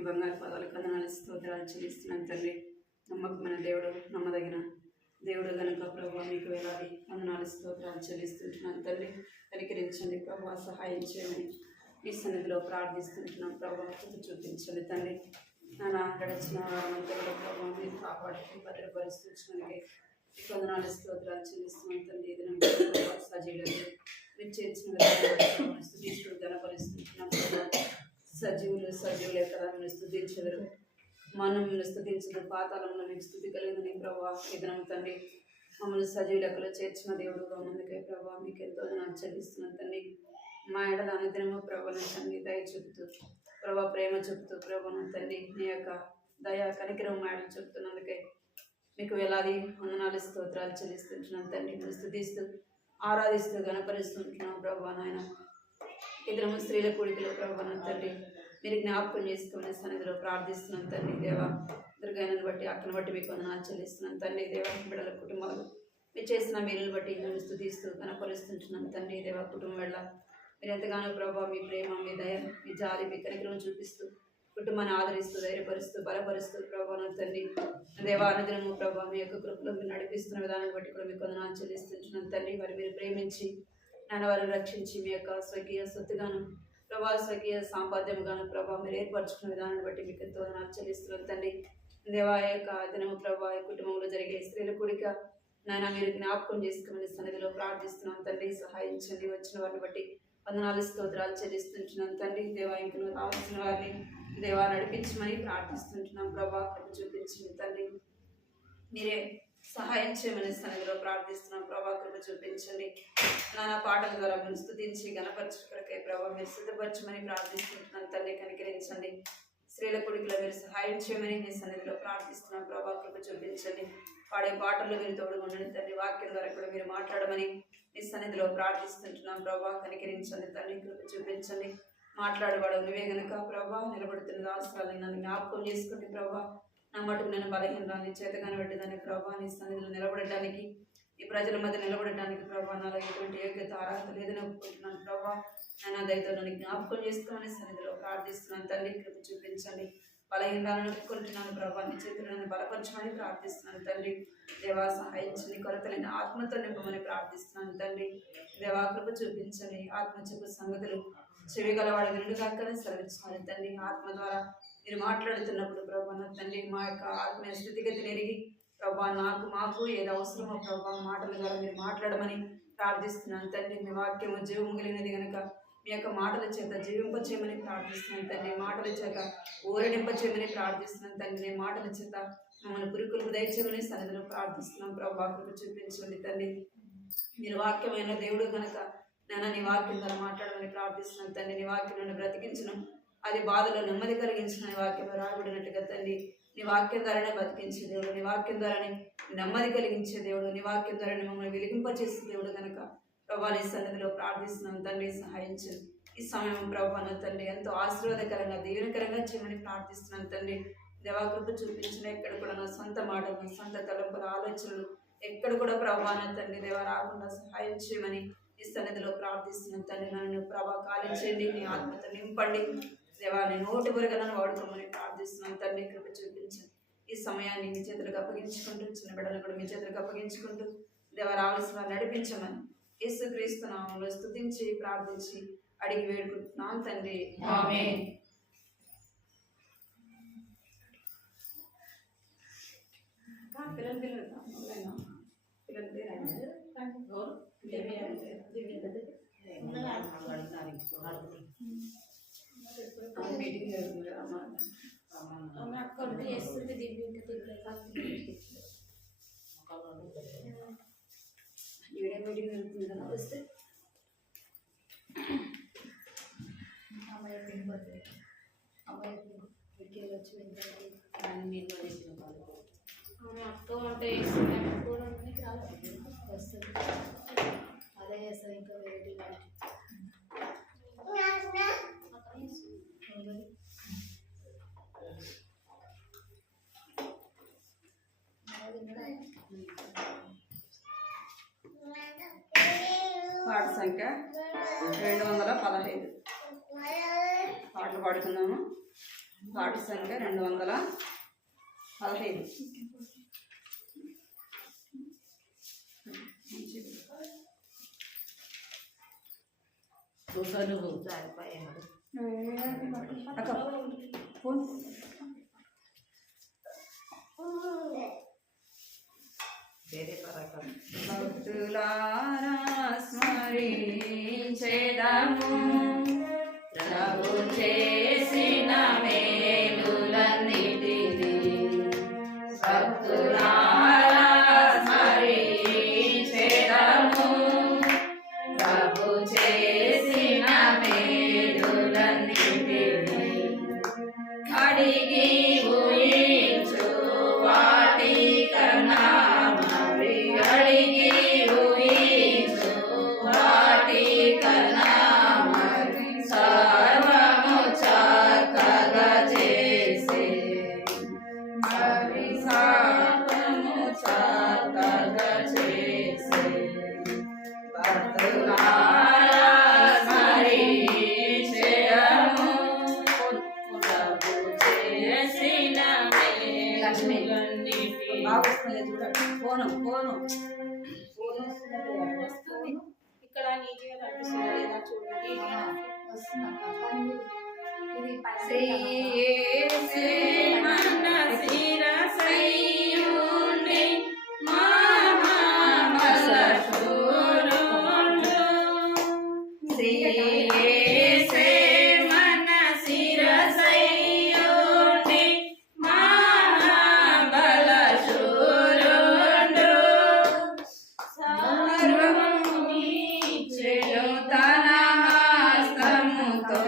నీ బంగారు పాదాలకు వందనాలు స్తోత్రాలు చెల్లిస్తున్నాను తండ్రి. నమ్మకమైన దేవుడు, నమ్మదగిన దేవుడు గనుక ప్రభావ మీకు వేలాది వందనాలు స్తోత్రాలు చెల్లిస్తుంటున్నాను తండ్రి. కనికరించండి ప్రభావ, సహాయం చేయమని మీ సన్నిధిలో ప్రార్థిస్తుంటున్నాను ప్రభావ. చూపించండి తండ్రి. నా గడిచిన వారంతా కూడా ప్రభావ మీరు కాపాడుతూ భద్రపరుస్తుంటున్నానికి మీకు వందనాలు స్తోత్రాలు చెల్లిస్తున్నాను తండ్రి. ఇది సజీవులు మీరు చేర్చిన స్థుతిస్తూ గణపరుస్తుంటున్నాం ప్రభావ. సజీవులే కదా మీరు స్థుతించగలరు, మనం స్థుతించదు, పాతాళంలో మీకు స్థుతి కలిగిందని ప్రభావ. ఇదనం తండ్రి మమ్మల్ని సజీవ లెక్కలో చేర్చిన దేవుడుగా ఉన్నందుకే ప్రభావ మీకు ఎంతో నాకు చెల్లిస్తున్నాను తండ్రి. మా ఎడల అనుదినము ప్రభావం తండ్రి దయ చెబుతూ ప్రభావ, ప్రేమ చెబుతూ ప్రభావం తండ్రి నీ యొక్క దయ కనికరం మా ఎడలు చెబుతున్నందుకే మీకు వేలాది వందనాలు స్తోత్రాలు చెల్లిస్తుంటున్నాను తండ్రి. మీరు స్థుతిస్తూ ఆరాధిస్తూ గణపరుస్తుంటున్నాం ప్రభావ. నాయన ఇద్దరము స్త్రీల కూడికలో ప్రభావం తండ్రి మీరు జ్ఞాపకం చేసుకునే సన్నిధిలో ప్రార్థిస్తున్నాను తండ్రి. దేవా దుర్గాయనను బట్టి అక్కను బట్టి మీకు వందనాలు చెల్లిస్తున్నాను తండ్రి. దేవా బిడ్డల కుటుంబాలు మీరు చేసిన మేలును బట్టి నేను స్థుతిస్తూ కనపరుస్తుంటున్నాను తండ్రి. దేవా కుటుంబం వెళ్ళ మీరు ఎంతగానో ప్రభావ మీ ప్రేమ, మీ దయ, మీ జాలి, మీ కనికరం చూపిస్తూ కుటుంబాన్ని ఆదరిస్తూ ధైర్యపరుస్తూ బలపరుస్తూ ప్రభావం తండ్రి. దేవా అనుదినము ప్రభావ మీ యొక్క కృపలో మీరు నడిపిస్తున్న విధానం బట్టి కూడా మీకు వందనాలు చెల్లిస్తుంటున్నాను తండ్రి. వారు మీరు ప్రేమించి నాన్న వారిని రక్షించి మీ యొక్క స్వకీయ సొత్తుగాను ప్రభావ, స్వకీయ సాంపాద్యముగాను ప్రభావ మీరు ఏర్పరచుకున్న విధానాన్ని బట్టి మీకు ఎంతో వందనాలు చెల్లిస్తున్నాను తండ్రి. దేవా యొక్క దినము ప్రభావ కుటుంబంలో జరిగే స్త్రీల కూడిక నాయన మీరు జ్ఞాపకం చేసుకుని సన్నిధిలో ప్రార్థిస్తున్నాను తండ్రి. సహాయించండి, వచ్చిన వారిని బట్టి వందనాలు స్తోత్రాలు చెల్లిస్తుంటున్నాను తండ్రి. దేవా ఇంకను రావాల్సిన వారిని దేవా నడిపించమని ప్రార్థిస్తుంటున్నాం ప్రభా. కృప చూపించండి తండ్రి. మీరే సహాయం చేయమని సన్నిధిలో ప్రార్థిస్తున్నాం ప్రభా. కృప చూపించండి. నానా పాటల ద్వారా మీరు స్తుతించి గణపరచుకొరకై ప్రభావ మీరు సిద్ధపరచమని ప్రార్థిస్తుంటున్నాను తండ్రి. కనికరించండి. స్త్రీల కొడుకులో మీరు సహాయం చేయమని మీ సన్నిధిలో ప్రార్థిస్తున్నాం ప్రభా. కృప చూపించండి. పాడే పాటల్లో మీరు తోడుగుండండి తండ్రి. వాక్యం ద్వారా కూడా మీరు మాట్లాడమని మీ సన్నిధిలో ప్రార్థిస్తుంటున్నాం ప్రభా. కనికరించండి తండ్రి. కృప చూపించండి. మాట్లాడబడు నువ్వే గనుక ప్రభా. నిలబడుతున్న అవసరాలు నన్ను జ్ఞాపకం చేసుకోండి ప్రభా. నా మటుకు నేను బలహీనరాన్ని చేతగానే పెట్టేదాన్ని ప్రభా. నీ సన్నిధిలో నిలబడటానికి, ఈ ప్రజల మధ్య నిలబడటానికి ప్రభా నాలో ఎటువంటి యోగ్యత అర్హత లేదని ఒప్పుకుంటున్నాను ప్రభా. నేను దయతో నన్ను జ్ఞాపకం చేసుకోమని సన్నిధిలో ప్రార్థిస్తున్నాను తండ్రి. కృప చూపించండి. బలహీనరాలను ఒప్పుకుంటున్నాను ప్రభా. నీ చేతులు నన్ను బలపరచమని ప్రార్థిస్తున్నాను తండ్రి. దేవా సహాయించండి. కొరతలేని ఆత్మతో నింపమని ప్రార్థిస్తున్నాను తండ్రి. దేవా కృప చూపించండి. ఆత్మ చెప్పు సంగతులు చెవి గలవాడు వినుడు కాకనే సెలవిచ్చాను తండ్రి. ఆత్మ ద్వారా మీరు మాట్లాడుతున్నప్పుడు ప్రభా నా తండ్రి మా యొక్క ఆత్మీయ స్థితిగతిని ఎరిగి ప్రభా మాకు ఏది అవసరమో ప్రభా మాటల ద్వారా మీరు మాట్లాడమని ప్రార్థిస్తున్నాను తండ్రి. మీ వాక్యము జీవము కలిగినది కనుక మీ యొక్క మాటల చేత జీవింపచేయమని ప్రార్థిస్తున్నాను తండ్రి. మాటల చేత ఊరడింపచేయమని ప్రార్థిస్తున్నాను తండ్రి. మాటల చేత మమ్మల్ని పురుకులకు దయచేయమని సన్నిధిలో ప్రార్థిస్తున్నాం ప్రభా. కృప చూపించండి తండ్రి. మీరు వాక్యమైన దేవుడు కనుక నేను నీ వాక్యం ద్వారా మాట్లాడమని ప్రార్థిస్తున్నాను తండ్రి. నీ వాక్యం నన్ను బ్రతికించను, అది బాధలో నెమ్మది కలిగించిన నీ వాక్యం రాబడినట్టుగా తండ్రి. నీ వాక్యం ద్వారానే బతికించే దేవుడు, నీ వాక్యం ద్వారానే నెమ్మది కలిగించే దేవుడు, నీ వాక్యం ద్వారానే మమ్మల్ని వెలిగింపచేసే దేవుడు కనుక ప్రభా నీ సన్నిధిలో ప్రార్థిస్తున్నాను తండ్రి. సహాయించండి. ఈ సమయం ప్రభా నా తండ్రి ఎంతో ఆశీర్వాదకరంగా దీవెనకరంగా చేయమని ప్రార్థిస్తున్నాను తండ్రి. దేవా కృప చూపించిన ఎక్కడ కూడా నా సొంత మాటలు, నా సొంత తలంపుల ఆలోచనలు ఎక్కడ కూడా ప్రభా నా తండ్రి దేవా రాకుండా సహాయం చేయమని ఈ సన్నిధిలో ప్రార్థిస్తున్నాను తండ్రి. నన్ను ప్రభా కాలించండి, నీ ఆత్మతో నింపండి దేవా. నీ నోటి వరకు నన్ను వాడుకోమని ప్రార్థిస్తున్నాను తండ్రి. కృప చూపించండి. ఈ సమయాన్ని మీ చేతులకు అప్పగించుకుంటూ, చిన్న బిడ్డలు కూడా మీ చేతులకు అప్పగించుకుంటూ దేవా రావాల్సిన నడిపించమని యేసుక్రీస్తు నామములో స్తుతించి ప్రార్థించి అడిగి వేడుకుంటున్నాను తండ్రి. ఆమేన్. మీటింగ్ జరుగుతుంది మీటింగ్ జరుగుతుంది కదా వస్తే అమ్మాయి తినబోతే అమ్మాయి వచ్చి అక్క వంట చేస్తుంది కూడా వస్తుంది. అదే చేస్తుంది. ఇంకా వెరైటీ పాట సంఖ్య 215 పాటలు పాడుకుందాము. వాటి సంఖ్య 215. అక్క ఫోన్ భక్తులారా స్మరించెదము ప్రభు చేసిన మేలులన్నిటిని. భక్తులారా స్మరించెదము ప్రభు చేసిన మేలులన్నిటిని. అడిగి ఊహించు వాటి కన్నా మరి అడిగి ఊహించు వాటి కన్నా మరి సర్వము చక్కగా చేసే మరి సర్వము చక్కగా చేసే భక్తులారా స్మరించెదము ప్రభు చేసిన మేలులన్నిటిని. బాగుస్తుంది చూడండి ఫోను ఫోను వస్తుంది ఇక్కడ నీట్గా కనిపిస్తుంది లేదా చూడండి శ్రీయేసే మన శిరసయ్యుండి మహాబలశూరుడు. శ్రీయేసే మన శిరసయ్యుండి మహాబలశూరుడు. సర్వము నీచెను తన హస్తముతో,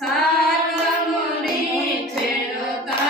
సర్వము నీచెను తన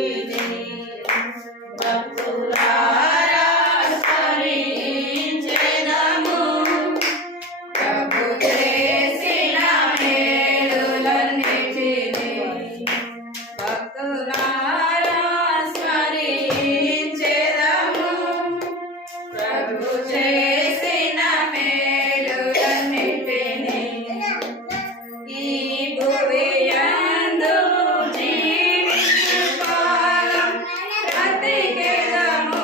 నిట్టిని భక్తులారా స్మరించెదము ప్రభు చేసిన మేలులన్నిటిని భక్తులారా స్మరించెదము ప్రభు చేసిన మేలులన్నిటిని ఈ భువియందు జీవించు కాలం బ్రతికెదము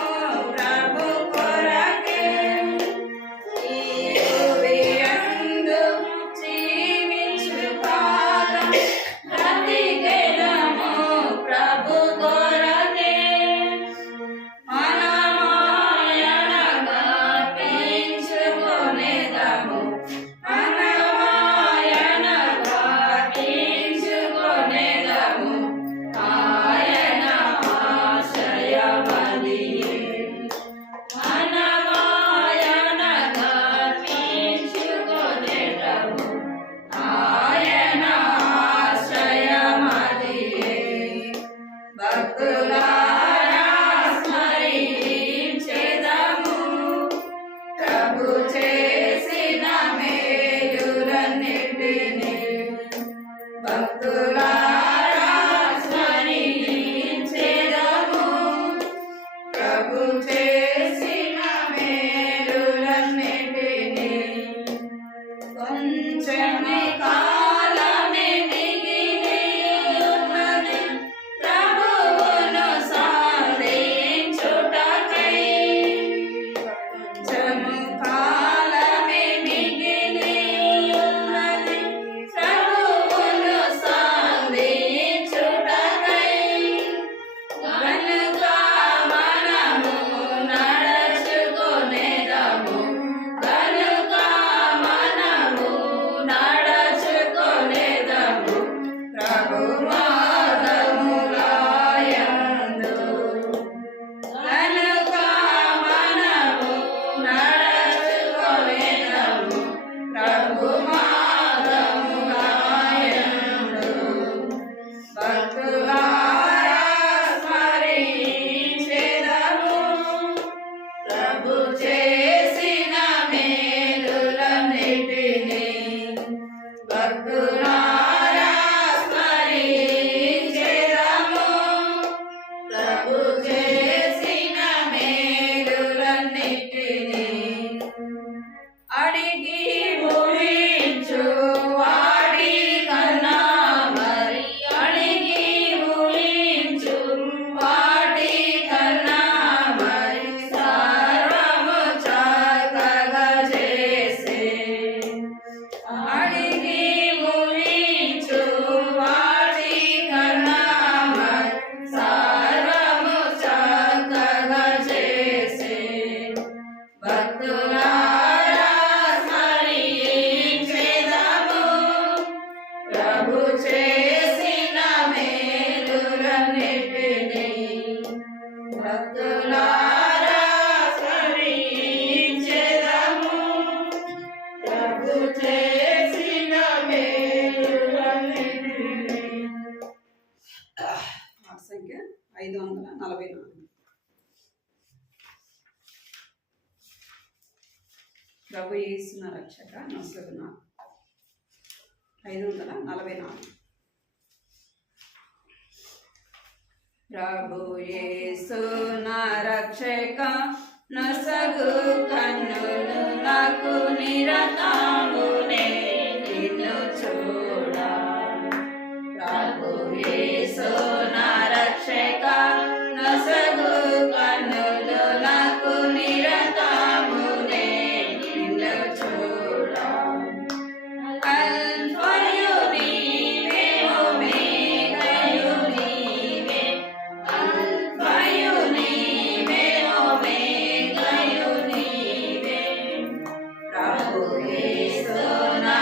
ప్రభు కొరకే ఈ భువియందు జీవించు కాలం బ్రతికెదము ప్రభు కొరకే మనమాయనగా పెంచుకొనేదము మనమాయనగా పెంచుకొనేదము ఆయన ఆశ్రయమదియే మనమాయనగా పెంచుకొనేదము ఆయన ఆశ్రయమదియే భక్తులారా స్మరించెదము ప్రభు చేసిన మేలులన్నిటిని భక్తులారా స్మరించెదము ప్రభు చేసిన మేలులన్నిటిని కొంచెమే కాలమే మిగిలి ఉన్నది ప్రభువును సాధించుటకై కొంచెము కాలమే మిగిలి ఉన్నది ప్రభువును సాధించుటకై కనుక మనము నడుచుకొనేదము కనుక మనము నడుచుకొనేదము ప్రభు మార్గములయందు కనుక మనము నడుచుకొనేదము ప్రభు మార్గములయందు భక్తులారా స్మరించెదము ప్రభు చేసిన మేలులన్నిటిని భక్తులారా స్మరించెదము ప్రభు చేసిన మేలులన్నిటిని అడిగి ఊహించు వాడి కన్నా మరి అడిగి ఊహించు వాడి కన్నా మరి సర్వము చక్కగా చేసే అడిగి ఊహించు వాడి కన్నా మరి సర్వము చక్కగా చేసే భక్తులారా స్మరించెదము ప్రభు చేసిన మేలులన్నిటిని భక్తులారా స్మరించెదము ప్రభు చేసిన మేలులన్నిటిని సంఖ్య 544 ప్రభు యేసున రక్షక నొసగున 544 ప్రభు యేసున రక్షక నొసగు కన్నులు నాకు నిరతమునే నిన్ను చూడ ప్రభు యేసున రక్షక నొసగు కన్నులు నాకు నిరతమునే నిన్ను చూడ అల్ఫయు నీవే ఒమేగయు నీవే అల్ఫయు నీవే ఒమేగయు నీవే ప్రభు యేసు నా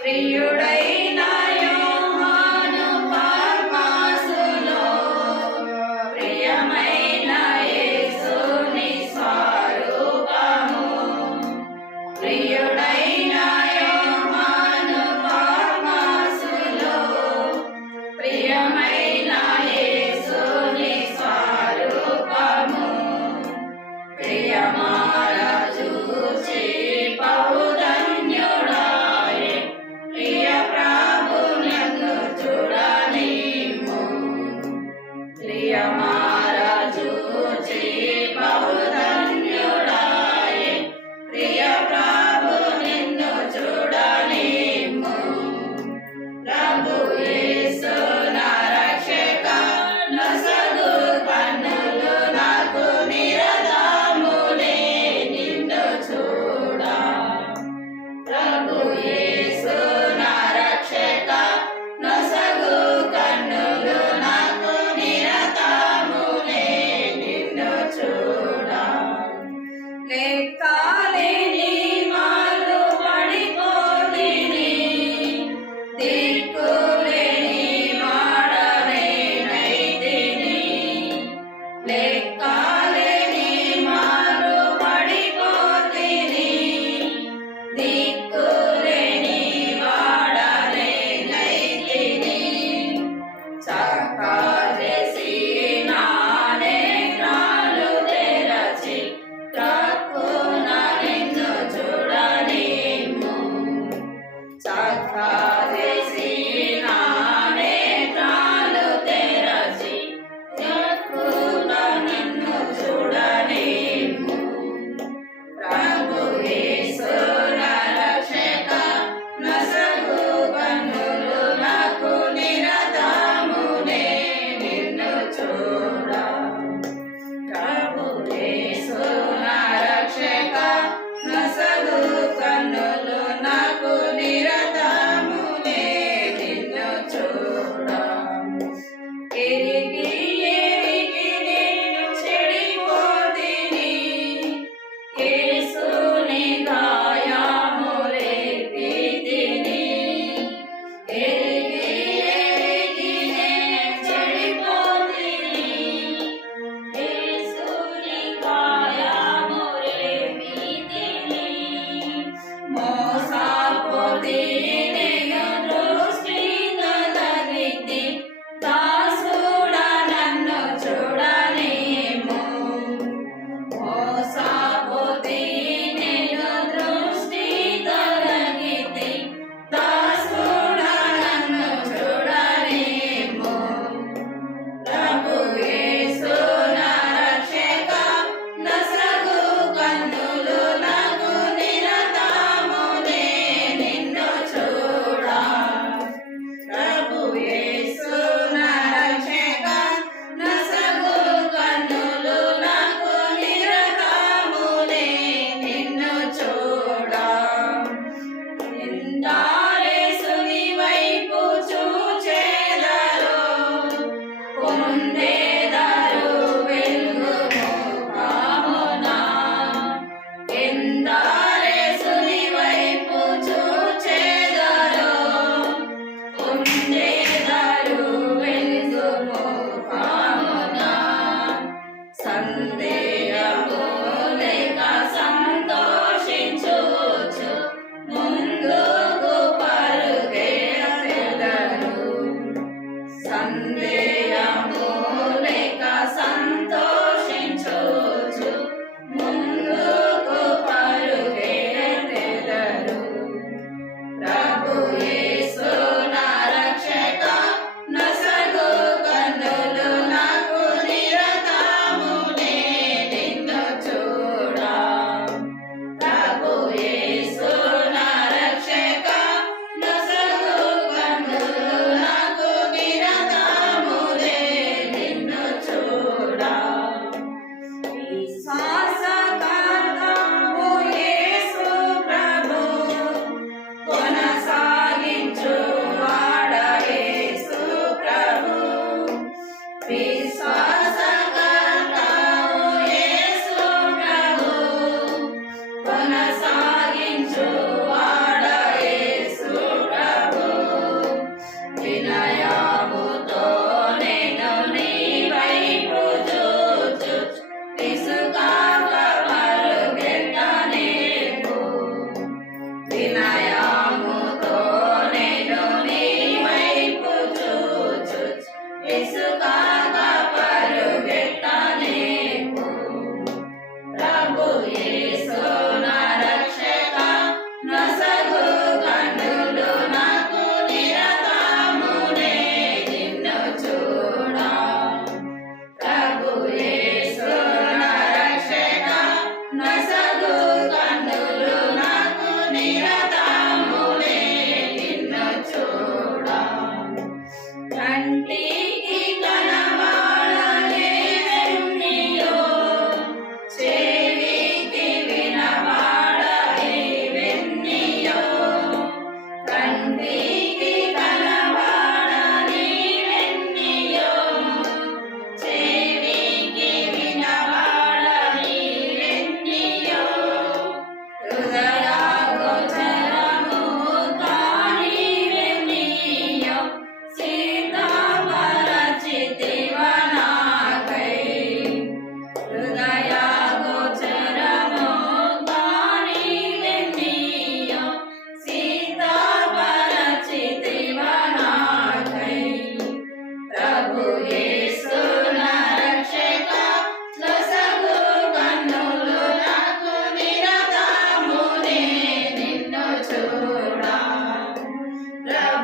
ప్రియుడైన యోహాను పద్మసులో ప్రియమైన యేసుని స్వరూపము. ప్రియుడైన యోహాను పద్మసులో ప్రియమైన యేసుని స్వరూపము. ప్రియమారా చూచి బహుధన్యుడాయె ప్రియ ప్రభునందు చూడనిమ్ము. ప్రియమారా చూచి బహుధన్యుడాయె ప్రియ ప్రభునిన్ను చూడనిమ్ము. ప్రభు యేసు నా రక్షక నొసగు కన్నులు నాకు నిరతములే నిన్ను చూడ. ప్రభు యేసు నా రక్షక నొసగు కన్నులు నాకు నిరతములే నిన్ను చూడ. లెక్కలేని మాలు పడిపోతిని, దిక్కులేని వాడనేనైతిని. లెక్కలేని మాలు పడిపోతిని, దిక్కులేని వాడనేనైతిని. చక్కజేసి నా నేత్రాలు తెరచి త్రక్కున నిన్ను చూడనిమ్ము. చక్కజేసి నా నేత్రాలు తెరచి త్రక్కున నిన్ను చూడనిమ్ము. ప్రభు యేసు నా రక్షక నొసగు కన్నులు నాకు నిరతములే నిన్ను చూడ. ప్రభు యేసు నా రక్షక నొసగు కన్నులు నాకు నిరతములే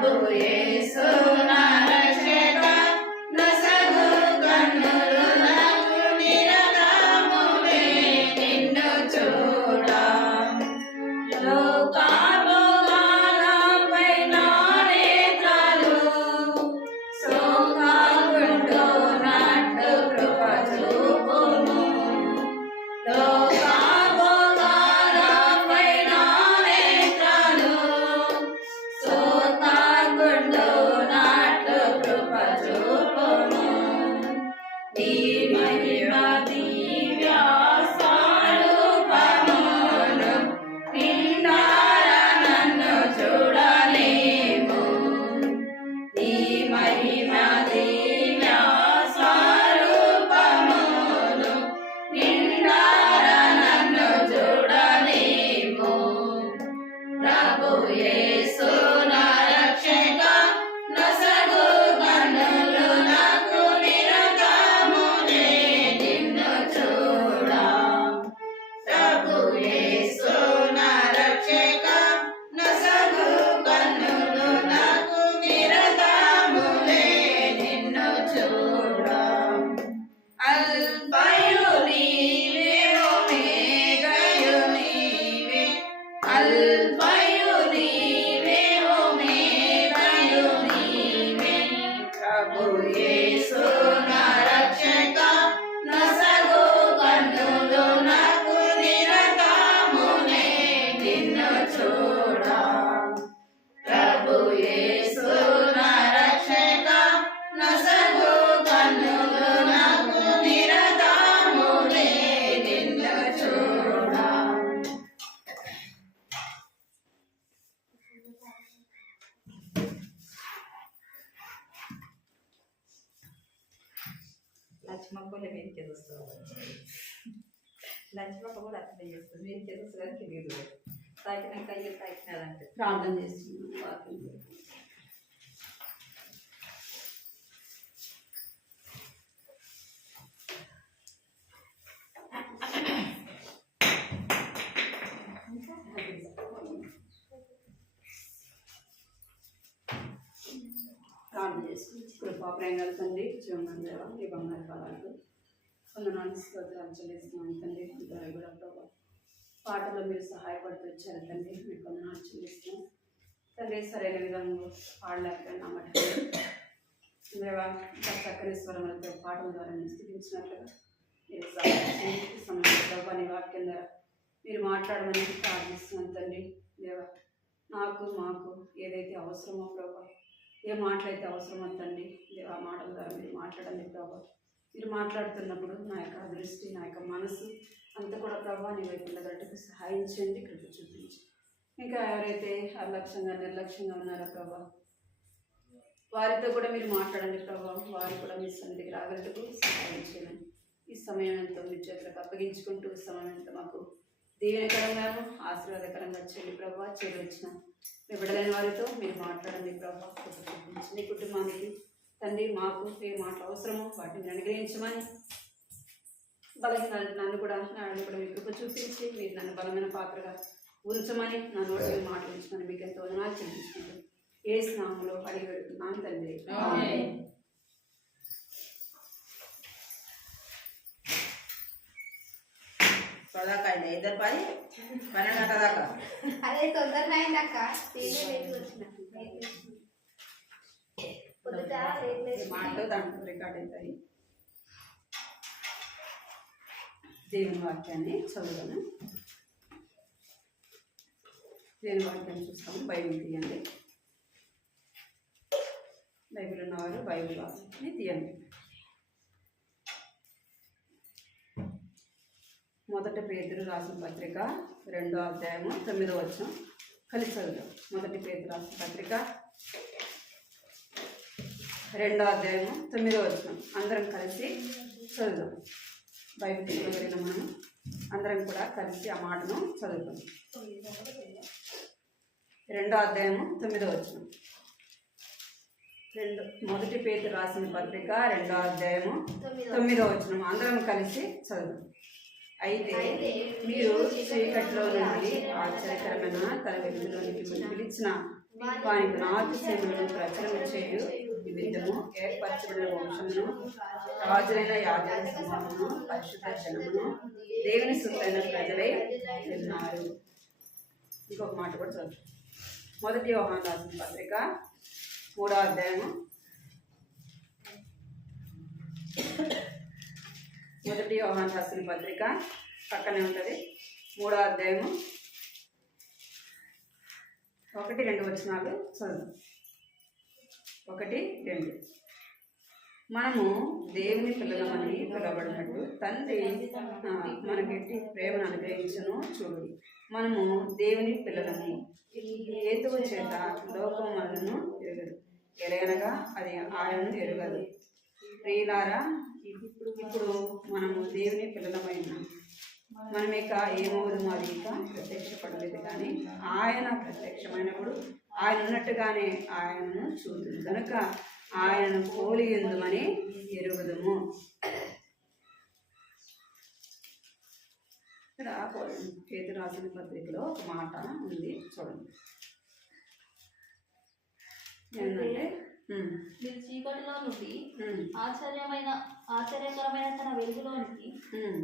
ప్రభు యేసు నా రక్షక నసగు కన్నులు నాకు నిరతములే నిన్ను చూడ లోకాభోగాలపై నా నేత్రాలు సోకాగుండునట్లు కృప చూపుము లోకాభోగాలపై నా నేత్రాలు సోకాగుండునట్లు కృప చూపుము నీ మహిమ దివ్య స్వరూపమును నిండారా నన్ను చూడలేము నీ మహిమ దివ్య స్వరూపమును నిండారా నన్ను చూడలేము ప్రభు యేసు నా రక్షక నసగు కన్నులు నాకు నిరతములే నిన్ను చూడ ప్రభు యేసు నా రక్షక నసగు కన్నులు నాకు నిరతములే నిన్ను చూడ అల్పయు నీవే ఒమేగయు నీవే అల్పయు నీవే ఒమేగయు నీవే ప్రభు యేసు నా రక్షక నసగు కన్నులు నాకు నిరతములే నిన్ను చూడ ప్రభు యేసు నా రక్షక నసగు కన్నులు నాకు నిరతములే నిన్ను చూడ లక్ష్మక్కలే వెనక్కి చూస్తారు లక్ష్మక్క కూడా అట్లనే చేస్తుంది వెనక్కి చూస్తారు తెలియదు తాకినాక అయ్యే తాకినాదంటే ప్రార్థన చేస్తున్నాను వాక్యం కొరకు. ప్రార్థన చేస్తున్నాను కృపా ప్రేంగల తండ్రి జీవన దేవ ఈ బంగారు కాలాలకు వందనాలు స్తోత్రాలు చెల్లిస్తున్నాను తండ్రి అందరూ కూడా ప్రభావ పాటలో మీరు సహాయపడుతూ వచ్చారు తండ్రి మీకు వందనాలు చెల్లిస్తున్నాం తండ్రి సరైన విధంగా పాడలేకపోయినా మట్టి దేవా చక్కని స్వరములతో పాటల ద్వారా మీరు స్థితించినట్లుగా మీరు సమయంలో నీ వాక్యం ద్వారా మీరు మాట్లాడమని ప్రార్థిస్తున్నాను తండ్రి దేవా నాకు మాకు ఏదైతే అవసరమో ప్రభా ఏ మాటలైతే అవసరమో తండ్రి దేవా మాటల ద్వారా మీరు మాట్లాడండి ప్రభా మీరు మాట్లాడుతున్నప్పుడు నా యొక్క దృష్టి నా యొక్క మనసు అంతా కూడా ప్రభా నీ వైపు ఉండగట్టుకు సహాయం చేయండి కృప చూపించి ఇంకా ఎవరైతే అలక్ష్యంగా నిర్లక్ష్యంగా ఉన్నారో ప్రభా వారితో కూడా మీరు మాట్లాడండి ప్రభా వారు కూడా మీ సన్నిధికి రాగలటకు సహాయం చేయండి ఈ సమయం ఎంతో మీ చేతులకు అప్పగించుకుంటూ ఈ సమయం ఎంతో మాకు దీవెనకరంగాను ఆశీర్వాదకరంగా చేయండి ప్రభా చేరవచ్చిన మీ బిడ్డలైన వారితో మీరు మాట్లాడండి ప్రభా కృప చూపించి నీ కుటుంబానికి తండ్రి మాకు ఏ మాట అవసరమో వాటిని అనుగ్రహించమని బలహీనాలు నన్ను కూడా మీ కృప చూపించి మీరు నన్ను బలమైన పాత్రగా ఉంచమని నా నోటి మాటలు ఉంచమని మీకు ఎంతో వదనాలు చెల్లించుకుంటాను ఏ స్నామంలో అడిగి పెడుతున్నాను తండ్రి పదాకండి ఇద్దరు పని 12 గంటల దాకా అదే తొందరగా అయిందక్క మాటలు దాంట్లో రికార్డ్ అవుతాయి దేవుని వాక్యాన్ని చదువుతాను దేవుని వాక్యాన్ని చూస్తాము బైబిల్ తీయండి బైబిల్ ఉన్నవారు బైబిల్ వాక్యాన్ని తీయండి మొదటి పేతురు రాసిన పత్రిక 2వ అధ్యాయము 9వ వచనం కలిసి చదువుతాం మొదటి పేతురు రాసిన పత్రిక 2వ అధ్యాయము 9వ వచనం అందరం కలిసి చదువుదాం బైబిల్ చదవగలిగిన మనం అందరం కూడా కలిసి ఆ మాటను చదువుతాం 2వ అధ్యాయము 9వ వచనం మొదటి పేతురు రాసిన పత్రిక 2వ అధ్యాయము 9వ వచనం అందరం కలిసి చదువుదాం అయితే మీరు చీకటిలో నుండి ఆశ్చర్యకరమైన తన వెలుగులోనికి పిలిచిన వాని గుణాతిశయములను ప్రచురము చేయు నిమిత్తము ఏర్పరచబడిన వంశమును రాజులైన యాజక సమూహమును పరిశుద్ధ జనమును దేవుని సొత్తైన ప్రజలై ఉన్నారు. ఇంకొక మాట కూడా చదువు. మొదటి యోహాను రాసిన పత్రిక 3వ అధ్యాయము. మొదటి యోహాను రాసిన పత్రిక పక్కనే ఉంటుంది. 3వ అధ్యాయము 1-2 వచనాలు చదువు. 1-2. మనము దేవుని పిల్లలమని పిలవబడినట్టు తండ్రి మనకెట్టి ప్రేమను అనుగ్రహించను చూడు. మనము దేవుని పిల్లలము హేతువు చేత లోకం మనను ఎరుగదు, ఎలయనగా అది ఆయనను ఎరుగదు. ప్రియులారా, ఇప్పుడు మనము దేవుని పిల్లలమైన మనం ఇక ఏమవుదు అది ఇక ప్రత్యక్షపడలేదు, కానీ ఆయన ప్రత్యక్షమైనప్పుడు ఆయన ఉన్నట్టుగానే ఆయనను చూద్దుము కనుక ఆయనను పోలి ఉందమని ఎరుగుదము. ఇక్కడ పేతురు రాసిన పత్రికలో ఒక మాట ఉంది, చూడండి. ఏంటంటే మీరు చీకటిలో నుండి ఆశ్చర్యకరమైన తన వెలుగులోనికి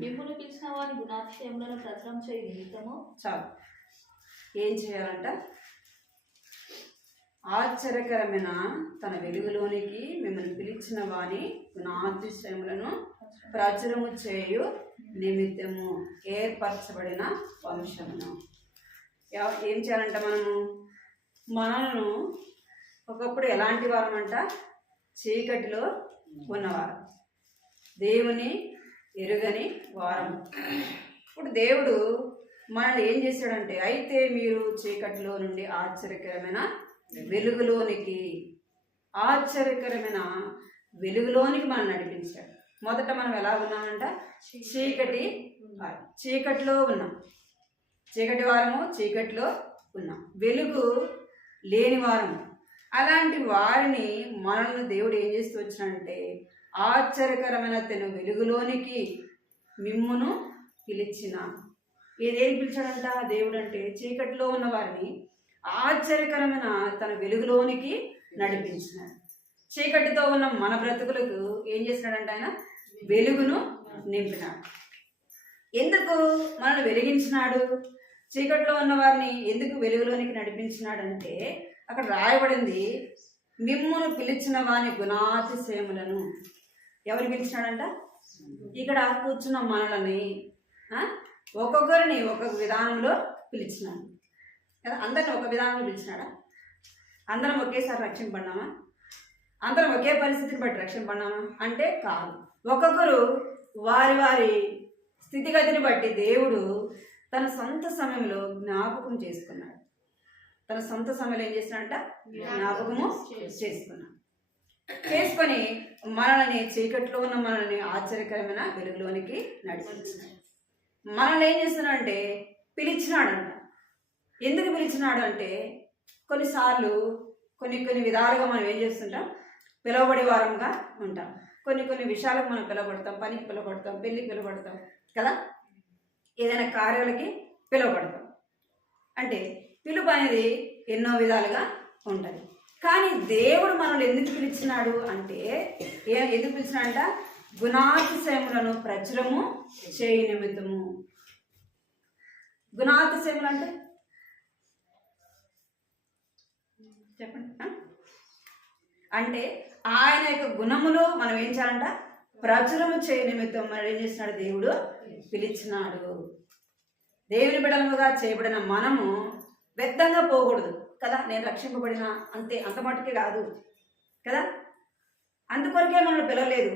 మిమ్మును పిలిచిన వారి గుణాతిశయములను ప్రచురం చేయ నిమిత్తము. చాలు. ఏం చేయాలంట? ఆశ్చర్యకరమైన తన వెలుగులోనికి మిమ్మల్ని పిలిచిన వాని గుణాతిశయములను ప్రచురము చేయు నిమిత్తము ఏర్పరచబడిన వంశమును. ఏం చేయాలంట? మనను ఒకప్పుడు ఎలాంటి వారమంట? చీకటిలో ఉన్నవారు, దేవుని ఎరుగని వారం. ఇప్పుడు దేవుడు మనల్ని ఏం చేశాడంటే, అయితే మీరు చీకటిలో నుండి ఆశ్చర్యకరమైన వెలుగులోనికి మనం నడిపించాడు. మొదట మనం ఎలా ఉన్నామంట? చీకటిలో ఉన్నాం. చీకటి వారము, చీకటిలో ఉన్నాం, వెలుగు లేని వారము. అలాంటి వారిని మనల్ని దేవుడు ఏం చేస్తూ వచ్చినంటే, ఆశ్చర్యకరమైన తన వెలుగులోనికి మిమ్మును పిలిచిన. ఏదేం పిలిచాడంట దేవుడు అంటే? చీకటిలో ఉన్న వారిని ఆశ్చర్యకరమైన తన వెలుగులోనికి నడిపించినాడు. చీకటితో ఉన్న మన బ్రతుకులకు ఏం చేసినాడంట? ఆయన వెలుగును నింపినాడు. ఎందుకు మనల్ని వెలిగించినాడు? చీకటిలో ఉన్న వారిని ఎందుకు వెలుగులోనికి నడిపించినాడంటే, అక్కడ రాయబడింది, మిమ్మును పిలిచిన వాని గుణాతిశయములను. ఎవరు పిలిచినాడంట? ఇక్కడ కూర్చున్న మనల్ని ఒక్కొక్కరిని ఒక్కొక్క విధానంలో పిలిచినాడు కదా. అందరిని ఒక విధానంలో పిలిచినాడా? అందరం ఒకేసారి రక్షింపడినామా? అందరం ఒకే పరిస్థితిని బట్టి రక్షింపడినామా అంటే కాదు. ఒక్కొక్కరు వారి వారి స్థితిగతిని బట్టి దేవుడు తన సొంత సమయంలో జ్ఞాపకం చేసుకున్నాడు. తన సొంత సమయంలో ఏం చేసినాడంట? జ్ఞాపకము చేసుకొని మనల్ని, చీకట్లో ఉన్న మనల్ని ఆశ్చర్యకరమైన వెలుగులోనికి నడిపించినాడు. మనల్ని ఏం చేస్తున్నాడంటే పిలిచినాడంట. ఎందుకు పిలిచినాడు అంటే, కొన్నిసార్లు కొన్ని విధాలుగా మనం ఏం చేస్తుంటాం? పిలువబడి వారంగా ఉంటాం. కొన్ని విషయాలకు మనం పిలువబడతాం. పనికి పిలువబడతాం, పెళ్ళికి పిలువబడతాం కదా, ఏదైనా కార్యాలకి పిలువబడతాం. అంటే పిలుపు అనేది ఎన్నో విధాలుగా ఉంటుంది. కానీ దేవుడు మనల్ని ఎందుకు పిలిచినాడు అంటే, ఎందుకు పిలిచినాడంట? గుణాతిశయములను ప్రచురము చేయ నిమిత్తము. గుణాతిశయములు అంటే చెప్పండి. అంటే ఆయన యొక్క గుణములు మనం ఏం చేయాలంట? ప్రచురము చేయ నిమిత్తం మనం ఏం చేసినాడు? దేవుడు పిలిచినాడు. దేవుని బిడ్డలుగా చేయబడిన మనము వ్యర్థంగా పోకూడదు కదా. నేను రక్షింపబడిన అంత మటుకే కాదు కదా. అందుకొరకే మనల్ని పిలవలేదు.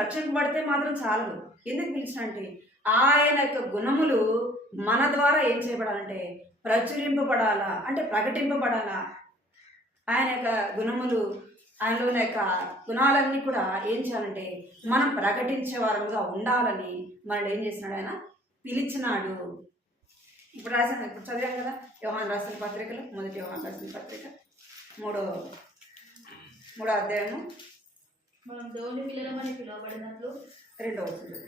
రక్షింపబడితే మాత్రం చాలదు. ఎందుకు పిలిచినంటే, ఆయన యొక్క గుణములు మన ద్వారా ఏం చేయబడాలంటే ప్రచురింపబడాలా, అంటే ప్రకటింపబడాలా. ఆయన యొక్క గుణములు, ఆయనలో ఉన్న యొక్క గుణాలన్నీ కూడా ఏం చేయాలంటే మనం ప్రకటించే వారంగా ఉండాలని మనల్ని ఏం చేసినాడు? ఆయన పిలిచినాడు. ఇప్పుడు చదివాం కదా యోహాను రాసిన పత్రికలు. మొదటి యోహాను రాసిన పత్రిక 3వ అధ్యాయము మనం దేవుని పిల్లలమని పిలువబడినట్లు 2వ వచనం.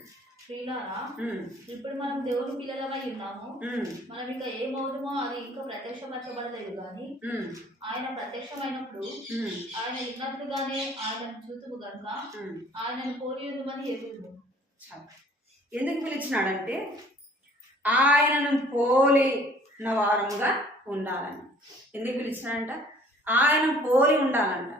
స్త్రీలారా, ఉమ్, ఇప్పుడు మనం దేవుని పిల్లలమై ఉన్నాము. ఉమ్, మనం ఇంకా ఏమవుతామో అది ఇంకా ప్రత్యక్షపరచబడలేదు కానీ ఉమ్, ఆయన ప్రత్యక్షమైనప్పుడు ఉమ్, ఆయన ఉన్నట్లుగానే ఆయనను చూతుము గనుక ఉమ్. ఆయనను పోలి ఉందమని ఎదురు. చాలు. ఎందుకు పిలిచినాడంటే ఆయనను పోలిన వారముగా ఉండాలని. ఎందుకు పిలిచినాడంట? ఆయన పోలి ఉండాలంట.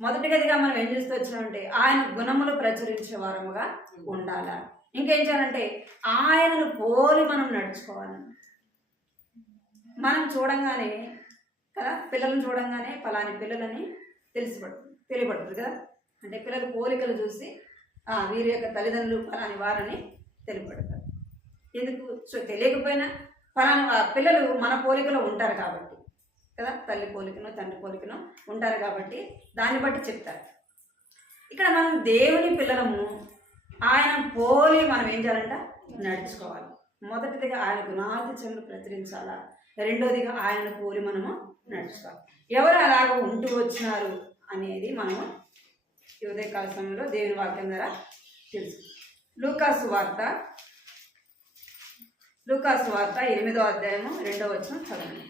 మొదటిగదిగా మనం ఏం చేస్తూ వచ్చినామంటే ఆయన గుణములు ప్రచురించే వారముగా ఉండాలా. ఇంకేం చేయాలంటే ఆయనను పోలి మనం నడుచుకోవాలని. మనం చూడంగానే కదా, పిల్లలను చూడంగానే ఫలాని పిల్లలని తెలియబడుతుంది కదా. అంటే పిల్లల పోలికలు చూసి వీరి యొక్క తల్లిదండ్రులు ఫలాని వారని తెలియబడతారు. ఎందుకు? సో తెలియకపోయినా ఫలాని పిల్లలు మన పోలికలో ఉంటారు కాబట్టి కదా, తల్లి పోలికను తండ్రి పోలికను ఉంటారు కాబట్టి దాన్ని బట్టి చెప్తారు. ఇక్కడ మనం దేవుని పిల్లలము, ఆయన పోలి మనం ఏం చేయాలంట? నడుచుకోవాలి. మొదటిదిగా ఆయన గుణాతిశయములు ప్రచురించాలా, రెండోదిగా ఆయనను పోలి మనము నడుచుకోవాలి. ఎవరు అలాగ ఉంటూ వచ్చినారు అనేది మనము ఈ ఉదయకాల సమయంలో దేవుని వాక్యం ద్వారా తెలుసు. లూకాసు వార్త 8వ అధ్యాయము 2వ వచనం చదవండి.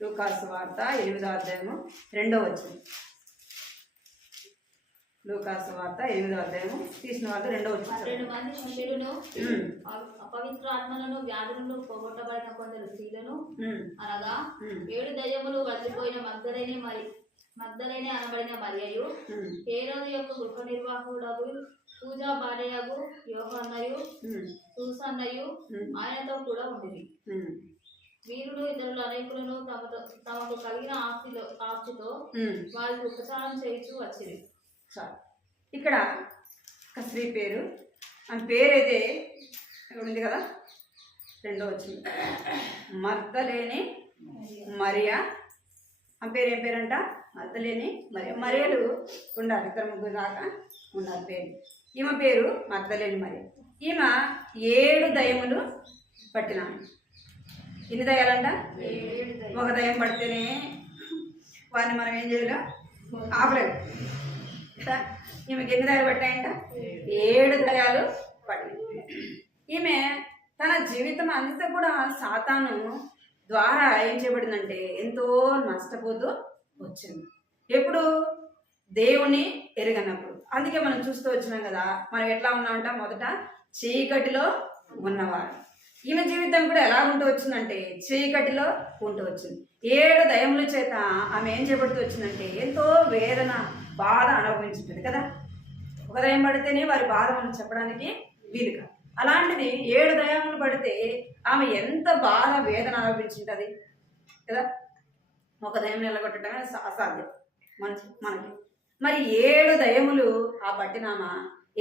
లూకాసు వార్త 8వ అధ్యాయము 2వ వచనం. లూకాసు వార్త 8వ అధ్యాయము తీసిన వార్త 2వ వచనం. 12 మంది శిష్యులను అపవిత్ర ఆత్మలను వ్యాధులను పోగొట్టబడిన కొందరు స్త్రీలను అనగా 7 దయ్యములు వదిలిపోయిన మగ్దలేనే అనబడిన మరియయు, హేరోదు యొక్క గృహ నిర్వాహకుడగు పూజా భార్యయగు యోహన్నయు సూసన్నయు ఆయనతో కూడా ఉండేది. వీరుడు ఇతరులు అనేకులను తమకు కలిగిన ఆస్తితో వారికి ఉపచారం చేయించు వచ్చింది. ఇక్కడ ఒక స్త్రీ పేరు, ఆమె పేరైతే ఇక్కడ ఉంది కదా, 2వ వచనం. మగ్దలేని మరియా. ఆమె పేరు ఏం పేరంట? మగ్దలేని మరియా. మరియలు ఉండాలి, 2-3 దాకా ఉండాలి పేరు. ఈమె పేరు మగ్దలేని మరియా. ఈమె 7 దయ్యములు పట్టిన. ఎన్ని దయ్యాలంట? 7 ఒక దయ్యం పడితేనే వారిని మనం ఏం చేయలేం, ఆపలేదు. ఈమెకి ఎన్ని దయ్యాలు పట్టాయంట? 7 దయ్యాలు పట్టినాయి. ఈమె తన జీవితం అంతా కూడా సాతాను ద్వారా ఏం చేయబడిందంటే ఎంతో నష్టపోతూ వచ్చింది. ఎప్పుడు? దేవుని ఎరగనప్పుడు. అందుకే మనం చూస్తూ వచ్చినాం కదా, మనం ఎట్లా ఉన్నామంట? మొదట చీకటిలో ఉన్నవారు. ఈమె జీవితం కూడా ఎలా ఉంటూ వచ్చిందంటే చీకటిలో ఉంటూ వచ్చింది. 7 దయ్యముల చేత ఆమె ఏం చేయబడుతూ వచ్చిందంటే ఎంతో వేదన, బాధ అనుభవించుంటుంది కదా. ఒక దయ్యం పడితేనే వారి బాధ మనం చెప్పడానికి వీలు కాదు. అలాంటిది 7 దయ్యములు పడితే ఆమె ఎంత బాధ, వేదన అనుభవించుంటుంది కదా. ఒక దయ్యం నిలగొట్టడమే అసాధ్యం మనకి. మరి 7 దయ్యములు ఆ పట్టినామ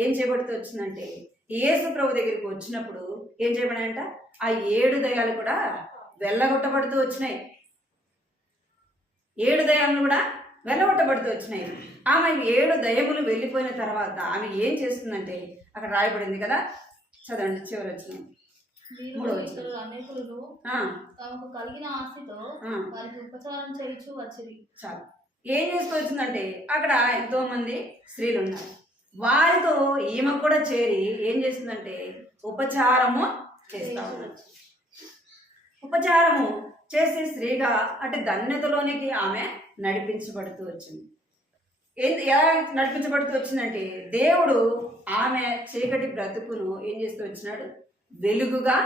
ఏం చేయబడుతూ వచ్చిందంటే యేసు ప్రభు దగ్గరికి వచ్చినప్పుడు ఏం చేయబడాయంట? ఆ 7 దయ్యాలు కూడా వెళ్ళగొట్టబడుతూ వచ్చినాయి. 7 దయ్యాలు కూడా వెళ్ళగొట్టబడుతూ వచ్చినాయి. ఆమె 7 దయ్యములు వెళ్ళిపోయిన తర్వాత ఆమె ఏం చేస్తుందంటే అక్కడ రాయబడింది కదా, చదవండి చివరి వచ్చిన 3వ వచనం. అనేకులను తమకు కలిగిన ఆస్తితో వారికి ఉపచారం చేయించు వచ్చింది. చాలు. ఏం చేస్తూ వచ్చిందంటే అక్కడ ఎంతో మంది స్త్రీలు ఉన్నారు. వారితో ఈమె కూడా చేరి ఏం చేస్తుందంటే ఉపచారము చేస్తా ఉన్నారు. ఉపచారము చేసే స్త్రీగా అంటే ధన్యతలోనికి ఆమె నడిపించబడుతూ వచ్చింది. ఎలా నడిపించబడుతూ వచ్చిందంటే దేవుడు ఆమె చీకటి బ్రతుకును ఏం చేస్తూ వచ్చినాడు? వెలుగుగా,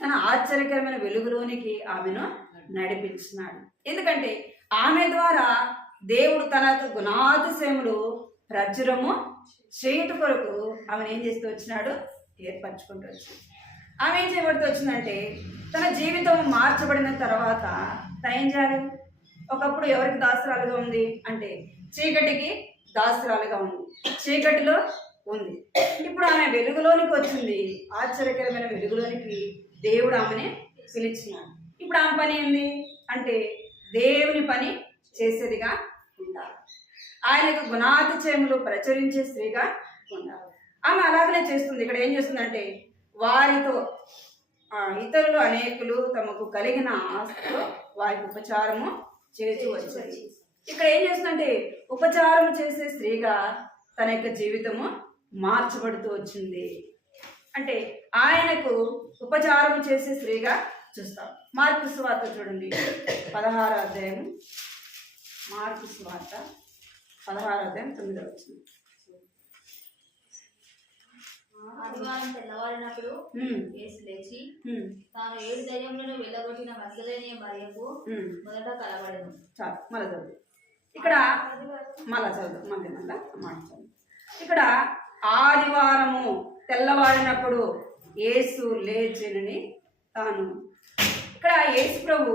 తన ఆశ్చర్యకరమైన వెలుగులోనికి ఆమెను నడిపించినాడు. ఎందుకంటే ఆమె ద్వారా దేవుడు తన గుణాతిశయములు ప్రచురము చేయుట కొరకు ఆమెను ఏం చేస్తూ వచ్చినాడు? ఏర్పరచుకుంటూ వచ్చింది. ఆమె ఏం చేయబడుతూ వచ్చిందంటే తన జీవితం మార్చబడిన తర్వాత తను ఏం చేయాలి? ఒకప్పుడు ఎవరికి దాసురాలుగా ఉంది అంటే చీకటికి దాసురాలుగా ఉంది, చీకటిలో ఉంది. ఇప్పుడు ఆమె వెలుగులోనికి వచ్చింది. ఆశ్చర్యకరమైన వెలుగులోనికి దేవుడు ఆమెని పిలిచినాడు. ఇప్పుడు ఆమె పని ఏంది అంటే దేవుని పని చేసేదిగా ఉండాలి. ఆయనకు గుణాతిశయములు ప్రచురించే స్త్రీగా ఉండాలి. ఆమె అలాగనే చేస్తుంది. ఇక్కడ ఏం చేస్తుందంటే వారితో ఇతరులు అనేకులు తమకు కలిగిన ఆస్తితో వారికి ఉపచారము చేసి వచ్చింది. ఇక్కడ ఏం చేస్తుందంటే ఉపచారం చేసే స్త్రీగా తన యొక్క జీవితము మార్చబడుతూ వచ్చింది. అంటే ఆయనకు ఉపచారం చేసే స్త్రీగా చూస్తాం. మార్కు సువార్త చూడండి 16వ అధ్యాయం. మార్కు సువార్త 16వ అధ్యాయం 9వ వచనం. ఆదివారం తెల్లవారినప్పుడు యేసు లేచి తాను 7 దయ్యములను వెళ్ళగొట్టిన మగ్దలేనే మరియకు మొదట కనబడెను. చాలు, మళ్ళీ చదువు. ఇక్కడ మళ్ళా చదువు, మళ్ళీ మాట చదువు. ఇక్కడ ఆదివారము తెల్లవారినప్పుడు యేసు లేచినని తాను, ఇక్కడ యేసు ప్రభు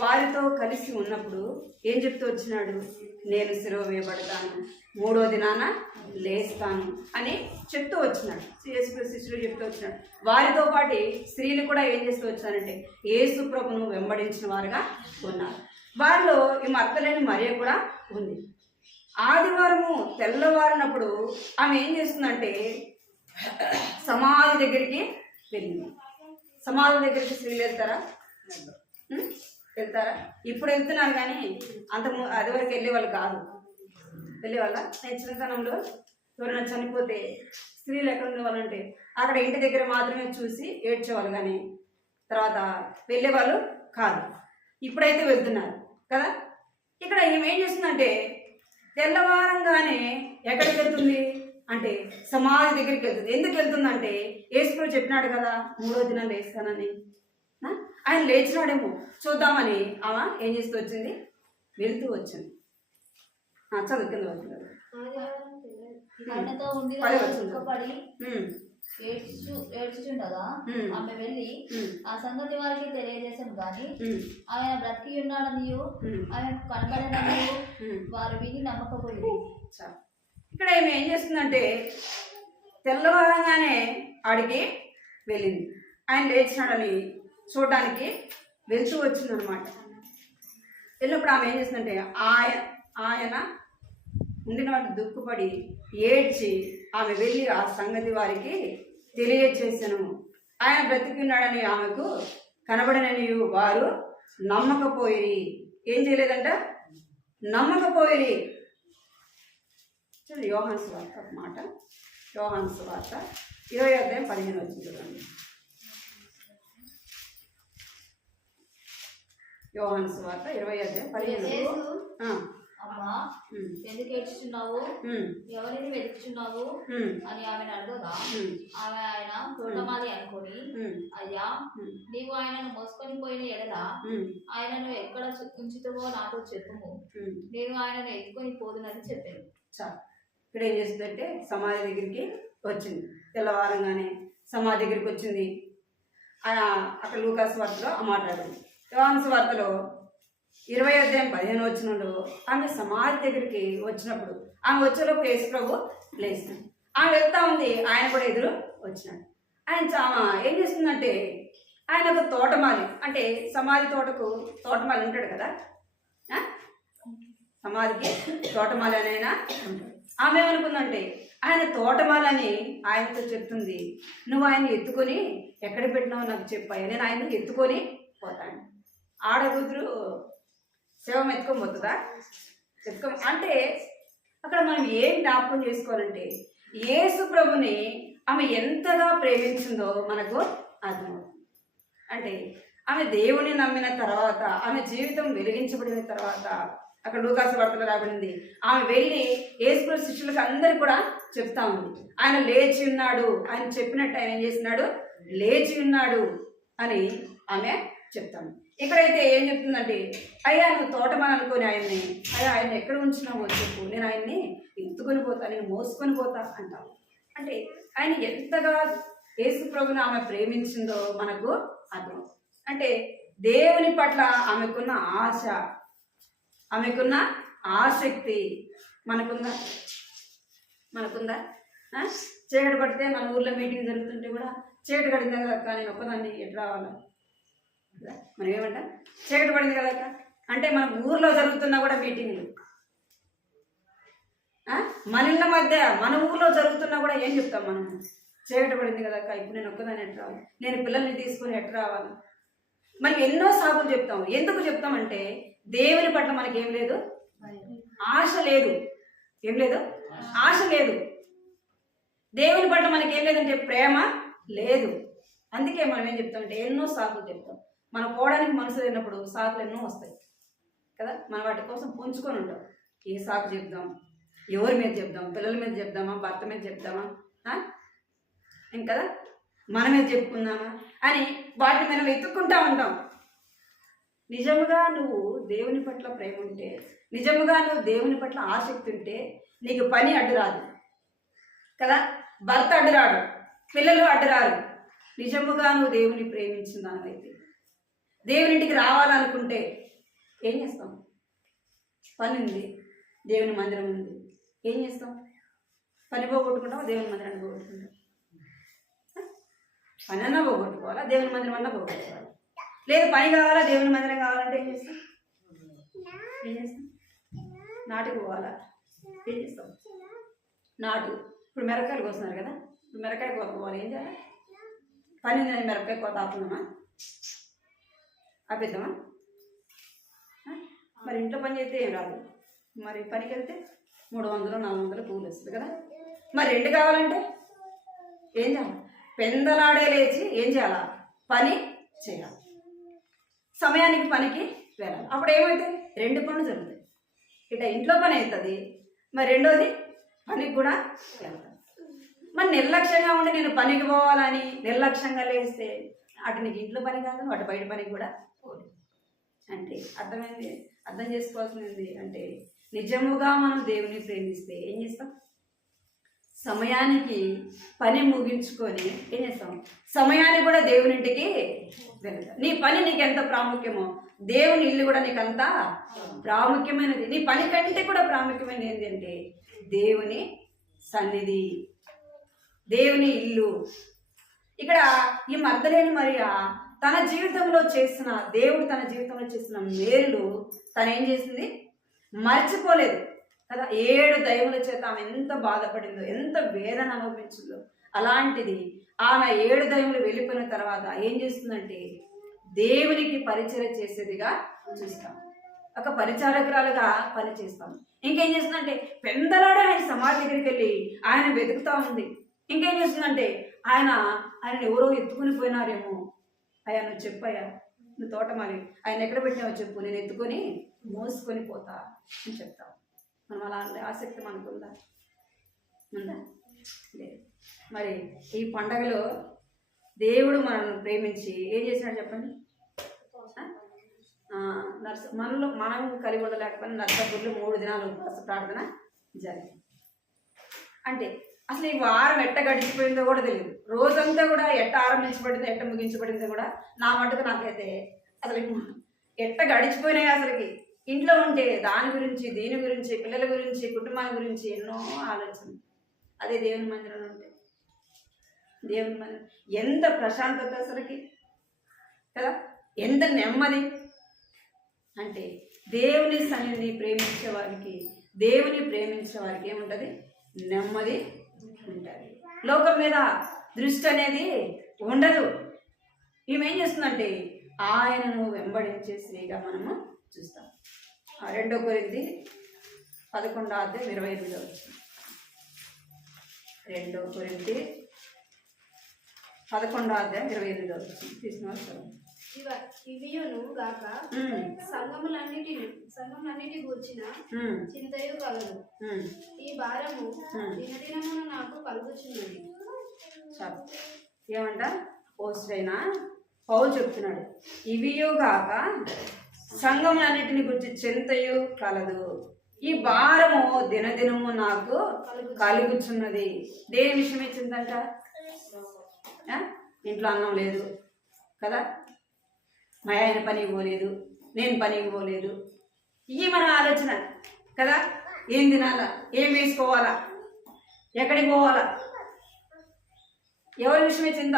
వారితో కలిసి ఉన్నప్పుడు ఏం చెప్తూ వచ్చినాడు? నేను సిలువ వేయబడతాను, 3వ దినాన లేస్తాను అని చెప్తూ వచ్చినాడు. యేసు శిష్యులు చెప్తూ వచ్చినాడు. వారితో పాటు స్త్రీలు కూడా ఏం చేస్తూ వచ్చారంటే యేసు ప్రభును వెంబడించిన వారుగా ఉన్నారు. వారిలో ఈ మగ్దలేని మరియ కూడా ఉంది. ఆదివారము తెల్లవారినప్పుడు ఆమె ఏం చేస్తుందంటే సమాధి దగ్గరికి వెళ్ళింది. సమాధి దగ్గరికి స్త్రీలు వెళ్తారా? వెళ్తారా? ఇప్పుడు వెళ్తున్నారు కానీ అది వరకు వెళ్ళేవాళ్ళు కాదు. వెళ్ళేవాళ్ళ చిన్నతనంలో ఎవరైనా చనిపోతే స్త్రీలు ఎక్కడ ఉండేవాళ్ళంటే అక్కడ ఇంటి దగ్గర మాత్రమే చూసి ఏడ్చేవాళ్ళు, కానీ తర్వాత వెళ్ళేవాళ్ళు కాదు. ఇప్పుడైతే వెళ్తున్నారు కదా. ఇక్కడ ఏం చేస్తుందంటే తెల్లవారంగానే ఎక్కడికి వెళ్తుంది అంటే సమాధి దగ్గరికి వెళ్తుంది. ఎందుకు వెళ్తుందంటే యేసు చెప్పినాడు కదా 3వ దినం లేస్తానని. ఆయన లేచినాడేమో చూద్దామని ఆమె ఏం చేస్తూ వచ్చింది? వెళ్తూ వచ్చింది. చదువు కింద వచ్చింది. ఆయనతో ఉండి దుఃఖపడి ఏడ్చుచుండగా ఆమె వెళ్ళి ఆ సంగతి వారికి తెలియజేసాం గాని ఆయన బ్రతికి ఉన్నాడనియు ఆయనకు కనబడననియు వారు విని నమ్మకపోయింది. ఇక్కడ ఏమి ఏం చేస్తుందంటే తెల్లవారంగానే ఆడికి వెళ్ళింది. ఆయన లేచినాడని చూడడానికి వెళ్తూ వచ్చిందనమాట. వెళ్ళినప్పుడు ఆమె ఏం చేస్తుందంటే ఆయన ఉండిన వాటి దుఃఖపడి ఏడ్చి ఆమె వెళ్ళి ఆ సంగతి వారికి తెలియచేసాను. ఆయన బ్రతికున్నాడని ఆమెకు కనబడనని వారు నమ్మకపోయి. ఏం చేయలేదంట? నమ్మకపోయి. చూడండి యోహాను సువార్త మాట. యోహాను సువార్త 20వ అధ్యాయం 15 వచ్చింది చూడండి. యోహాను సువార్త 20వ అధ్యాయం 15. అమ్మా ఎందుకు ఏడ్చుచున్నావు, ఎవరిని వెతుకుచున్నావు అని ఆమెను అడగగా ఆమె ఆయన తోటమాలి అనుకొని, అయ్యా నీవు ఆయనను మోసుకొని పోయిన ఎడల ఆయనను ఎక్కడ ఉంచుతావో నాతో చెప్పుము, నేను ఆయనను ఎత్తుకొని పోదునని చెప్పాను. ఇక్కడ ఏం చేస్తుందంటే సమాధి దగ్గరికి వచ్చింది. తెల్లవారంగానే సమాధి దగ్గరికి వచ్చింది. అక్కడ లూకా సువార్తలో మాట్లాడింది. యోహాను సువార్తలో 20వ అధ్యాయం 15 వచనంలో ఆమె సమాధి దగ్గరికి వచ్చినప్పుడు ఆమె వచ్చేలోపు యేసు ప్రభు లేస్తున్నాడు. ఆమె వెళ్తా ఉంది, ఆయన కూడా ఎదురు వచ్చినాడు. ఆమె ఏం చేస్తుందంటే ఆయన ఒక తోటమాలి, అంటే సమాధి తోటకు తోటమాలి ఉంటాడు కదా, సమాధికి తోటమాలి అని ఆయన ఉంటాడు. ఆమె ఏమనుకుందంటే ఆయన తోటమాలని ఆయనతో చెప్తుంది, నువ్వు ఆయన్ని ఎత్తుకొని ఎక్కడ పెట్టినావు నాకు చెప్పాయి, నేను ఆయన్ని ఎత్తుకొని పోతాను. ఆడకూతురు శవం ఎత్తుకొని పోతుందా? అంటే అక్కడ మనం ఏం జ్ఞాపకం చేసుకోవాలంటే యేసు ప్రభుని ఆమె ఎంతగా ప్రేమించిందో మనకు అర్థమవుతుంది. అంటే ఆమె దేవుని నమ్మిన తర్వాత, ఆమె జీవితం వెలిగించబడిన తర్వాత, అక్కడ లూకా సువార్తలో రాబడింది, ఆమె వెళ్ళి యేసు ప్రభు శిష్యులకు అందరికి కూడా చెప్తా ఉంది, ఆయన లేచి ఉన్నాడు, ఆయన చెప్పినట్టు ఆయన ఏం చేస్తున్నాడు, లేచి ఉన్నాడు అని ఆమె చెప్తాను. ఇక్కడైతే ఏం చెప్తుందంటే అయ్యా నువ్వు తోటమని అనుకోని ఆయన్ని, అయ్యా ఆయన ఎక్కడ ఉంచినావో చెప్పు, నేను ఆయన్ని ఎత్తుకొని పోతా, నేను మోసుకొని పోతా అంటావు. అంటే ఆయన ఎంతగా యేసు ప్రభుని ఆమె ప్రేమించిందో మనకు అర్థం. అంటే దేవుని పట్ల ఆమెకున్న ఆశ, ఆమెకున్న ఆసక్తి మనకుందా? చీకటి పడితే మన ఊర్లో మీటింగ్ జరుగుతుంటే కూడా చీకటి పడింది కదా అక్క, నేను ఒక్కదాన్ని ఎట్లా రావాలా? మనం ఏమంటాం? చీకటి పడింది కదా అక్క అంటే మన ఊర్లో జరుగుతున్నా కూడా మీటింగ్లు, మన ఇళ్ళ మధ్య మన ఊర్లో జరుగుతున్నా కూడా ఏం చెప్తాం మనం? చీకటి పడింది కదా అక్క, ఇప్పుడు నేను ఒక్కదాన్ని ఎట్లా రావాలి, నేను పిల్లల్ని తీసుకొని ఎట్లా రావాలి? మనం ఎన్నో సాగులు చెప్తాం. ఎందుకు చెప్తామంటే దేవుని పట్ల మనకి ఏం లేదు, ఆశ లేదు. ఏం లేదు? ఆశ లేదు. దేవుని పట్ల మనకి ఏం లేదంటే ప్రేమ లేదు. అందుకే మనం ఏం చెప్తామంటే ఎన్నో సాకులు చెప్తాం. మనం పోవడానికి మనసు లేనప్పుడు సాకులు ఎన్నో వస్తాయి కదా. మనం వాటి కోసం పుంజుకొని ఉంటాం. ఏ సాకు చెప్దాం, ఎవరి మీద చెప్దాం, పిల్లల మీద చెప్దామా, భర్త మీద చెప్దామా, ఇంకదా మన మీద చెప్పుకుందామా అని వాటిని మనం వెతుక్కుంటా ఉంటాం. నిజముగా నువ్వు దేవుని పట్ల ప్రేమ ఉంటే, నిజముగా నువ్వు దేవుని పట్ల ఆసక్తి ఉంటే నీకు పని అడ్డురాదు కదా, భర్త అడ్డురాడు, పిల్లలు అడ్డురారు. నిజముగా నువ్వు దేవుని ప్రేమించిన దానివైతే, దేవునింటికి రావాలనుకుంటే ఏం చేస్తాం? పని ఉంది, దేవుని మందిరం ఉంది, ఏం చేస్తాం? పని పోగొట్టుకుంటాం, దేవుని మందిరాన్ని పోగొట్టుకుంటాం. పని అన్నా పోగొట్టుకోవాలా, దేవుని మందిరం అన్నా పోగొట్టుకోవాలి. లేదు పని కావాలా, దేవుని మందిరం కావాలంటే ఏం చేస్తాం? నాటుకు పోవాలా, ఏం చేస్తాం? నాటు. ఇప్పుడు మిరపకాయలు కోస్తున్నారు కదా, ఇప్పుడు మిరపకాయ కోత పోవాలి, ఏం చేయాలి? పని ఉందని మిరపకాయ కోత ఆపుదామా, ఆపేద్దామా? మరి ఇంట్లో పని చేస్తే ఏం రాదు, మరి పనికి వెళ్తే 300-400 కూలి వస్తుంది కదా. మరి 2 కావాలంటే ఏం చేయాలి? పెందలాడే లేచి ఏం చేయాలా? పని చేయాలి, సమయానికి పనికి వెళ్ళాలి. అప్పుడు ఏమవుతాయి? 2 పనులు జరుగుతాయి. ఇట ఇంట్లో పని అవుతుంది, మరి రెండోది పనికి కూడా వెళ్తాను. మరి నిర్లక్ష్యంగా ఉండి నేను పనికి పోవాలని నిర్లక్ష్యంగా లేస్తే అటు నీకు ఇంట్లో పని కాదు, అటు బయట పనికి కూడా పోలేదు. అంటే అర్థం చేసుకోవాల్సింది అంటే నిజముగా మనం దేవుని ప్రేమిస్తే ఏం చేస్తాం? సమయానికి పని ముగించుకొని ఏం చేస్తాం? సమయానికి కూడా దేవుని ఇంటికి వెళ్తాం. నీ పని నీకు ఎంత ప్రాముఖ్యమో దేవుని ఇల్లు కూడా నీకు అంత ప్రాముఖ్యమైనది. నీ పని కంటే కూడా ప్రాముఖ్యమైనది ఏంటంటే దేవుని సన్నిధి, దేవుని ఇల్లు. ఇక్కడ ఈ మర్దలేని మరియా తన జీవితంలో చేసిన, దేవుడు తన జీవితంలో చేసిన మేలు తను ఏం చేసింది? మర్చిపోలేదు కదా. 7 దయ్యముల చేత ఆమె ఎంత బాధపడిందో, ఎంత వేదన అనుభవించిందో. అలాంటిది ఆమె 7 దయ్యములు వెళ్ళిపోయిన తర్వాత ఏం చేస్తుందంటే దేవునికి పరిచయం చేసేదిగా చూస్తాం, ఒక పరిచారకురాలుగా పని చేస్తాం. ఇంకేం చేస్తుందంటే పెందలాడే ఆయన సమాధి దగ్గరికి వెళ్ళి ఆయన వెతుకుతా ఉంది. ఇంకేం చేస్తుందంటే ఆయన ఎవరో ఎత్తుకుని పోయినారేమో, అయ్యా నువ్వు చెప్పయ్యా, నువ్వు తోటమాలి ఆయన ఎక్కడ పెట్టినావో చెప్పు, నేను ఎత్తుకొని మోసుకొని పోతా అని చెప్తావు. మనం అలాంటి ఆసక్తి మనకుందా? ఉందా? లేదు. మరి ఈ పండగలో దేవుడు మనల్ని ప్రేమించి ఏం చేసినాడు చెప్పండి? మనలో మనం కలిగి ఉండలేకపోయినా నర్సపూర్లో 3 దినాలు ఉపవాస ప్రార్థన జరిగింది. అంటే అసలు ఈ వారం ఎట్ట గడిచిపోయిందో కూడా తెలియదు. రోజంతా కూడా ఎట్ట ఆరంభించబడిందో ఎట్ట ముగించబడిందో కూడా నా మటుకు నాకైతే అసలు ఎట్ట గడిచిపోయినాయి. అసలుకి ఇంట్లో ఉంటే దాని గురించి, దీని గురించి, పిల్లల గురించి, కుటుంబాల గురించి ఎన్నో ఆలోచనలు. అదే దేవుని మందిరంలో ఉంటే, దేవుని మందిరం ఎంత ప్రశాంతత అసలుకి కదా, ఎంత నెమ్మది. అంటే దేవుని సన్నిధిని ప్రేమించే వారికి, దేవుని ప్రేమించే వారికి ఏముంటుంది? నెమ్మది ఉంటుంది. లోకం మీద దృష్టి అనేది ఉండదు. ఈమెం చేస్తుందంటే ఆయనను వెంబడించే స్త్రీగా మనము చూస్తాం. 2 కొరింథీ 11:28 వచ్చింది. 2 కొరింథీ 11:28 వచ్చింది. తీసుకున్నాను. ఇవియును గాక సంఘములన్నిటి గూర్చిన చింతయు కలదు. ఈ భారము దినదినమును నాకు కలుగుచున్నది. ఏమంట? పోస్టైనా పౌలు చెప్తున్నాడు, ఇవియు గాక సంఘములన్నిటిని గురించి చింతయు కలదు, ఈ భారము దినదినము నాకు కలుగుచున్నది. దేని విషయం ఇచ్చిందంట? ఇంట్లో అన్నం లేదు కదా, మా ఆయన పనికి పోలేదు, నేను పనికి పోలేదు, ఇవి మన ఆలోచన కదా. ఏం తినాలా, ఏం వేసుకోవాలా, ఎక్కడికి పోవాలా, ఎవరి విషయమే చింత?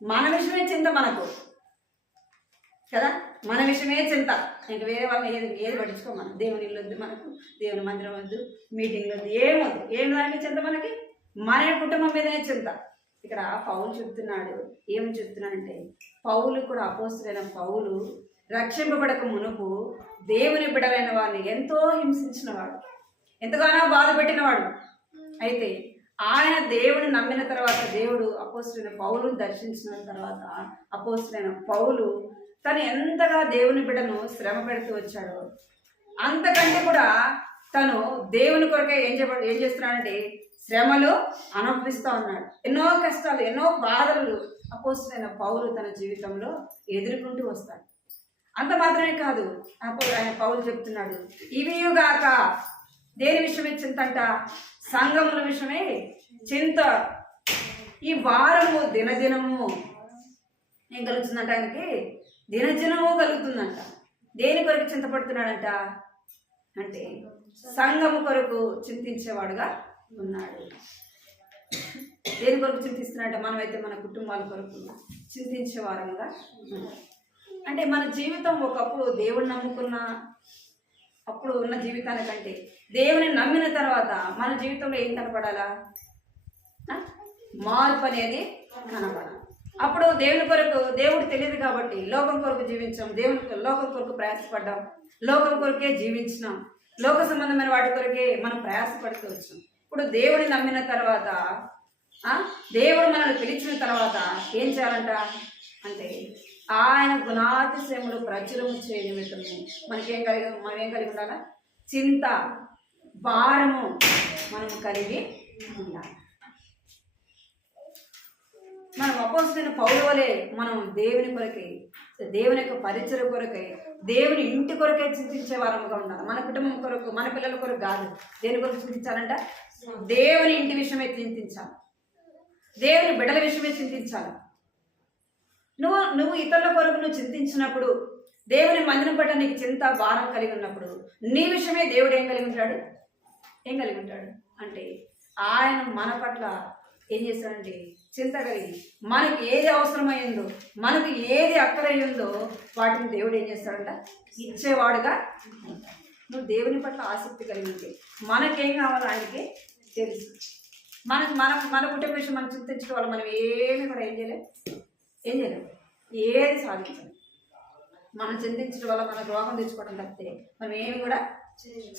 మన విషయమే చింత మనకు కదా, మన విషయమే చింత. ఇంక వేరే వాళ్ళని ఏది పట్టించుకో. మనం దేవుని ఇల్లు వద్దు, మనకు దేవుని మందిరం వద్దు, మీటింగ్లు వద్దు, ఏమొద్దు. ఏం దానికి చింత మనకి? మన కుటుంబం మీదనే చింత. ఇక్కడ పౌలు చెప్తున్నాడు, ఏమి చెప్తున్నాడంటే పౌలు కూడా, అపోస్తులైన పౌలు రక్షింపబడక మునుపు దేవుని బిడ్డలైన వారిని ఎంతో హింసించినవాడు, ఎంతగానో బాధ పెట్టినవాడు. అయితే ఆయన దేవుడిని నమ్మిన తర్వాత దేవుడు అపోస్తులైన పౌలుని దర్శించిన తర్వాత అపోస్తులైన పౌలు తను ఎంతగా దేవుని బిడ్డను శ్రమ పెడుతూ వచ్చాడో అంతకంటే కూడా తను దేవుని కొరకే ఏం చేస్తున్నాడంటే శ్రమలు అనుభవిస్తూ ఉన్నాడు. ఎన్నో కష్టాలు, ఎన్నో బాధలు అపోస్తులైన పౌలు తన జీవితంలో ఎదుర్కొంటూ వస్తాడు. అంత మాత్రమే కాదు, ఆయన పౌలు చెప్తున్నాడు, ఇవియుగాక దేని విషయమే చింత అంట, సంఘముల విషయమే చింత. ఈ వారము దినదినము ఏం కలుగుతుందంట, ఆయనకి దినదినము కలుగుతుందంట. దేని కొరకు చింతపడుతున్నాడంట అంటే సంఘము కొరకు చింతించేవాడుగా ఉన్నాడు. దేని కొరకు చింతిస్తున్నాడంటే మనమైతే మన కుటుంబాల కొరకు చింతించే వారముగా ఉన్నాడు. అంటే మన జీవితం ఒకప్పుడు దేవుని నమ్ముకున్న అప్పుడు ఉన్న జీవితానికంటే దేవుని నమ్మిన తర్వాత మన జీవితంలో ఏం కనపడాలా, మార్పు అనేది కనపడాలి. అప్పుడు దేవుని కొరకు దేవుడు తెలియదు కాబట్టి లోకం కొరకు జీవించాం, లోకం కొరకు ప్రయాసపడ్డాం, లోకం కొరకే జీవించినాం, లోక సంబంధమైన వాటి కొరకే మనం ప్రయాసపడుతూ వచ్చాం. ఇప్పుడు దేవుని నమ్మిన తర్వాత దేవుడు మనల్ని పిలిచిన తర్వాత ఏం చేయాలంట అంటే ఆయన గుణాతిశయములు ప్రచురము చేయ నిమిత్తము మనం ఏం కలిగి ఉండాలా, చింత భారము మనం కలిగి ఉండాలి. మనం అపోస్తలుడైన పౌలు వలె మనం దేవుని కొరకై, దేవుని యొక్క పరిచయ కొరకై, దేవుని ఇంటి కొరకే చింతించే వారముగా ఉండాలి. మన కుటుంబం కొరకు, మన పిల్లల కొరకు కాదు. దేని కొరకు చింతించాలంట, దేవుని ఇంటి విషయమే చింతించాలి, దేవుని బిడ్డల విషయమే చింతించాలి. నువ్వు ఇతరుల కొరకు నువ్వు చింతించినప్పుడు, దేవుని మందిరం పట్ల నీకు చింత భారం కలిగి ఉన్నప్పుడు నీ విషయమే దేవుడు ఏం కలిగి ఉంటాడు అంటే ఆయన మన పట్ల ఏం చేస్తాడంటే చింత కలిగి మనకి ఏది అవసరమైందో, మనకి ఏది అక్కరయ్యిందో వాటిని దేవుడు ఏం చేస్తాడంట ఇచ్చేవాడుగా. నువ్వు దేవుని పట్ల ఆసక్తి కలిగి ఉంటే మనకేం కావాలో ఆయనకి తెలుసు. మన కుటుంబ విషయం మనం చింతించడం వల్ల మనం ఏమి కూడా ఏం చేయలేం, ఏది సాధించాలి. మనం చింతించడం వల్ల మనకు రోగం తెచ్చుకోవడం తప్పితే మనం ఏమి కూడా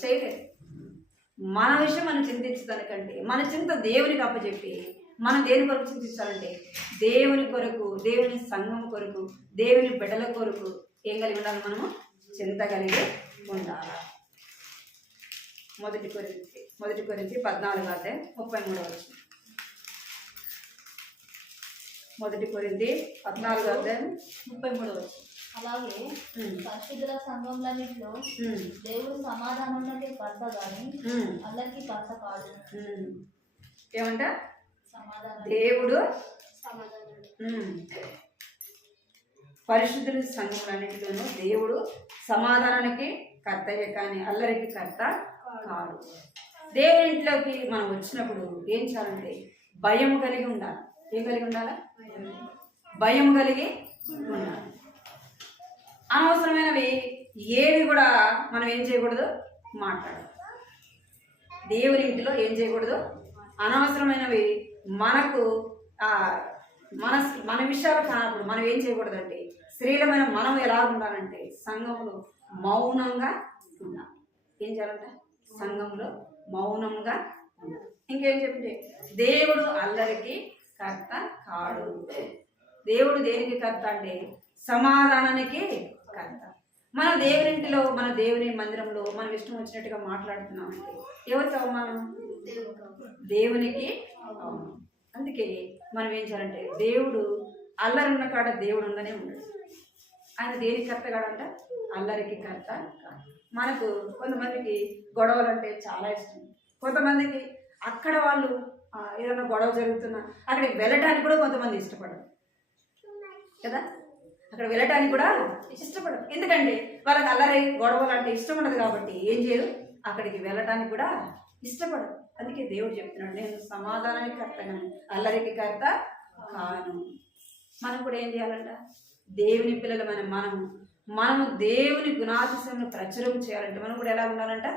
చేయలేదు. మన విషయం మనం చింతించడానికంటే మన చింత దేవునికి అప్పచెప్పి మనం దేని కొరకు చింతించాలంటే దేవుని కొరకు, దేవుని సంఘం కొరకు, దేవుని బిడ్డల కొరకు ఏం కలిగి ఉండాలి, మనము చింత కలిగి ఉండాలి. మొదటి కొరింథీ 14:33. మొదటి కొరింథీ 14:33. అలాగే పరిశుద్ధుల సంఘములన్నిటిలో దేవుడు సమాధానంలోకి కర్త గాని అందరికీ కర్త కాదు. ఏమంట, సమాధానం దేవుడు పరిశుద్ధుల సంఘములన్నిటిలోనూ దేవుడు సమాధానానికి కర్తయే కానీ అల్లరికి కర్త కాడు. దేవుని ఇంట్లోకి మనం వచ్చినప్పుడు ఏం చేయాలంటే భయం కలిగి ఉండాలి. ఏం కలిగి ఉండాలి, భయం కలిగి ఉండాలి. అనవసరమైనవి ఏవి కూడా మనం ఏం చేయకూడదు, మాట్లాడాలి. దేవుని ఇంటిలో ఏం చేయకూడదు, అనవసరమైనవి మనకు మన విషయాలు కానప్పుడు మనం ఏం చేయకూడదు అంటే స్త్రీలమైన మనం ఎలా ఉండాలంటే సంఘంలో మౌనంగా ఉండాలి. ఏం చేయాలంటే సంఘంలో మౌనంగా ఉండాలి. ఇంకేం చెప్తే దేవుడు అల్లరికి కర్త కాడు. దేవుడు దేనికి కర్త అంటే సమాధానానికి కర్త. మన దేవునింటిలో, మన దేవుని మందిరంలో మనం ఇష్టం వచ్చినట్టుగా మాట్లాడుతున్నామంటే ఎవరికి అవమానం, దేవునికి అవమానం. అందుకే మనం ఏం చేయాలంటే దేవుడు అల్లరి ఉన్న కాడ దేవుడు ఉండనే ఉండడు. ఆయన దేనికి కర్త కాడంట, అల్లరికి కర్త కాదు. మనకు కొంతమందికి గొడవలు అంటే చాలా ఇష్టం. కొంతమందికి అక్కడ వాళ్ళు ఏదైనా గొడవ జరుగుతున్నా అక్కడికి వెళ్ళటానికి కూడా కొంతమంది ఇష్టపడరు కదా, అక్కడ వెళ్ళటానికి కూడా ఇష్టపడరు. ఎందుకంటే వాళ్ళకి అల్లరి గొడవలు అంటే ఇష్టం ఉండదు కాబట్టి ఏం చేయరు, అక్కడికి వెళ్ళటానికి కూడా ఇష్టపడరు. అందుకే దేవుడు చెప్తున్నాడు, నేను సమాధానానికి కర్త కానీ అల్లరికి కర్త కాను. మనం కూడా ఏం చేయాలంట, దేవుని పిల్లలమైన మనము దేవుని గుణాతిశయమును ప్రచురం చేయాలంటే మనం కూడా ఎలా ఉండాలంట,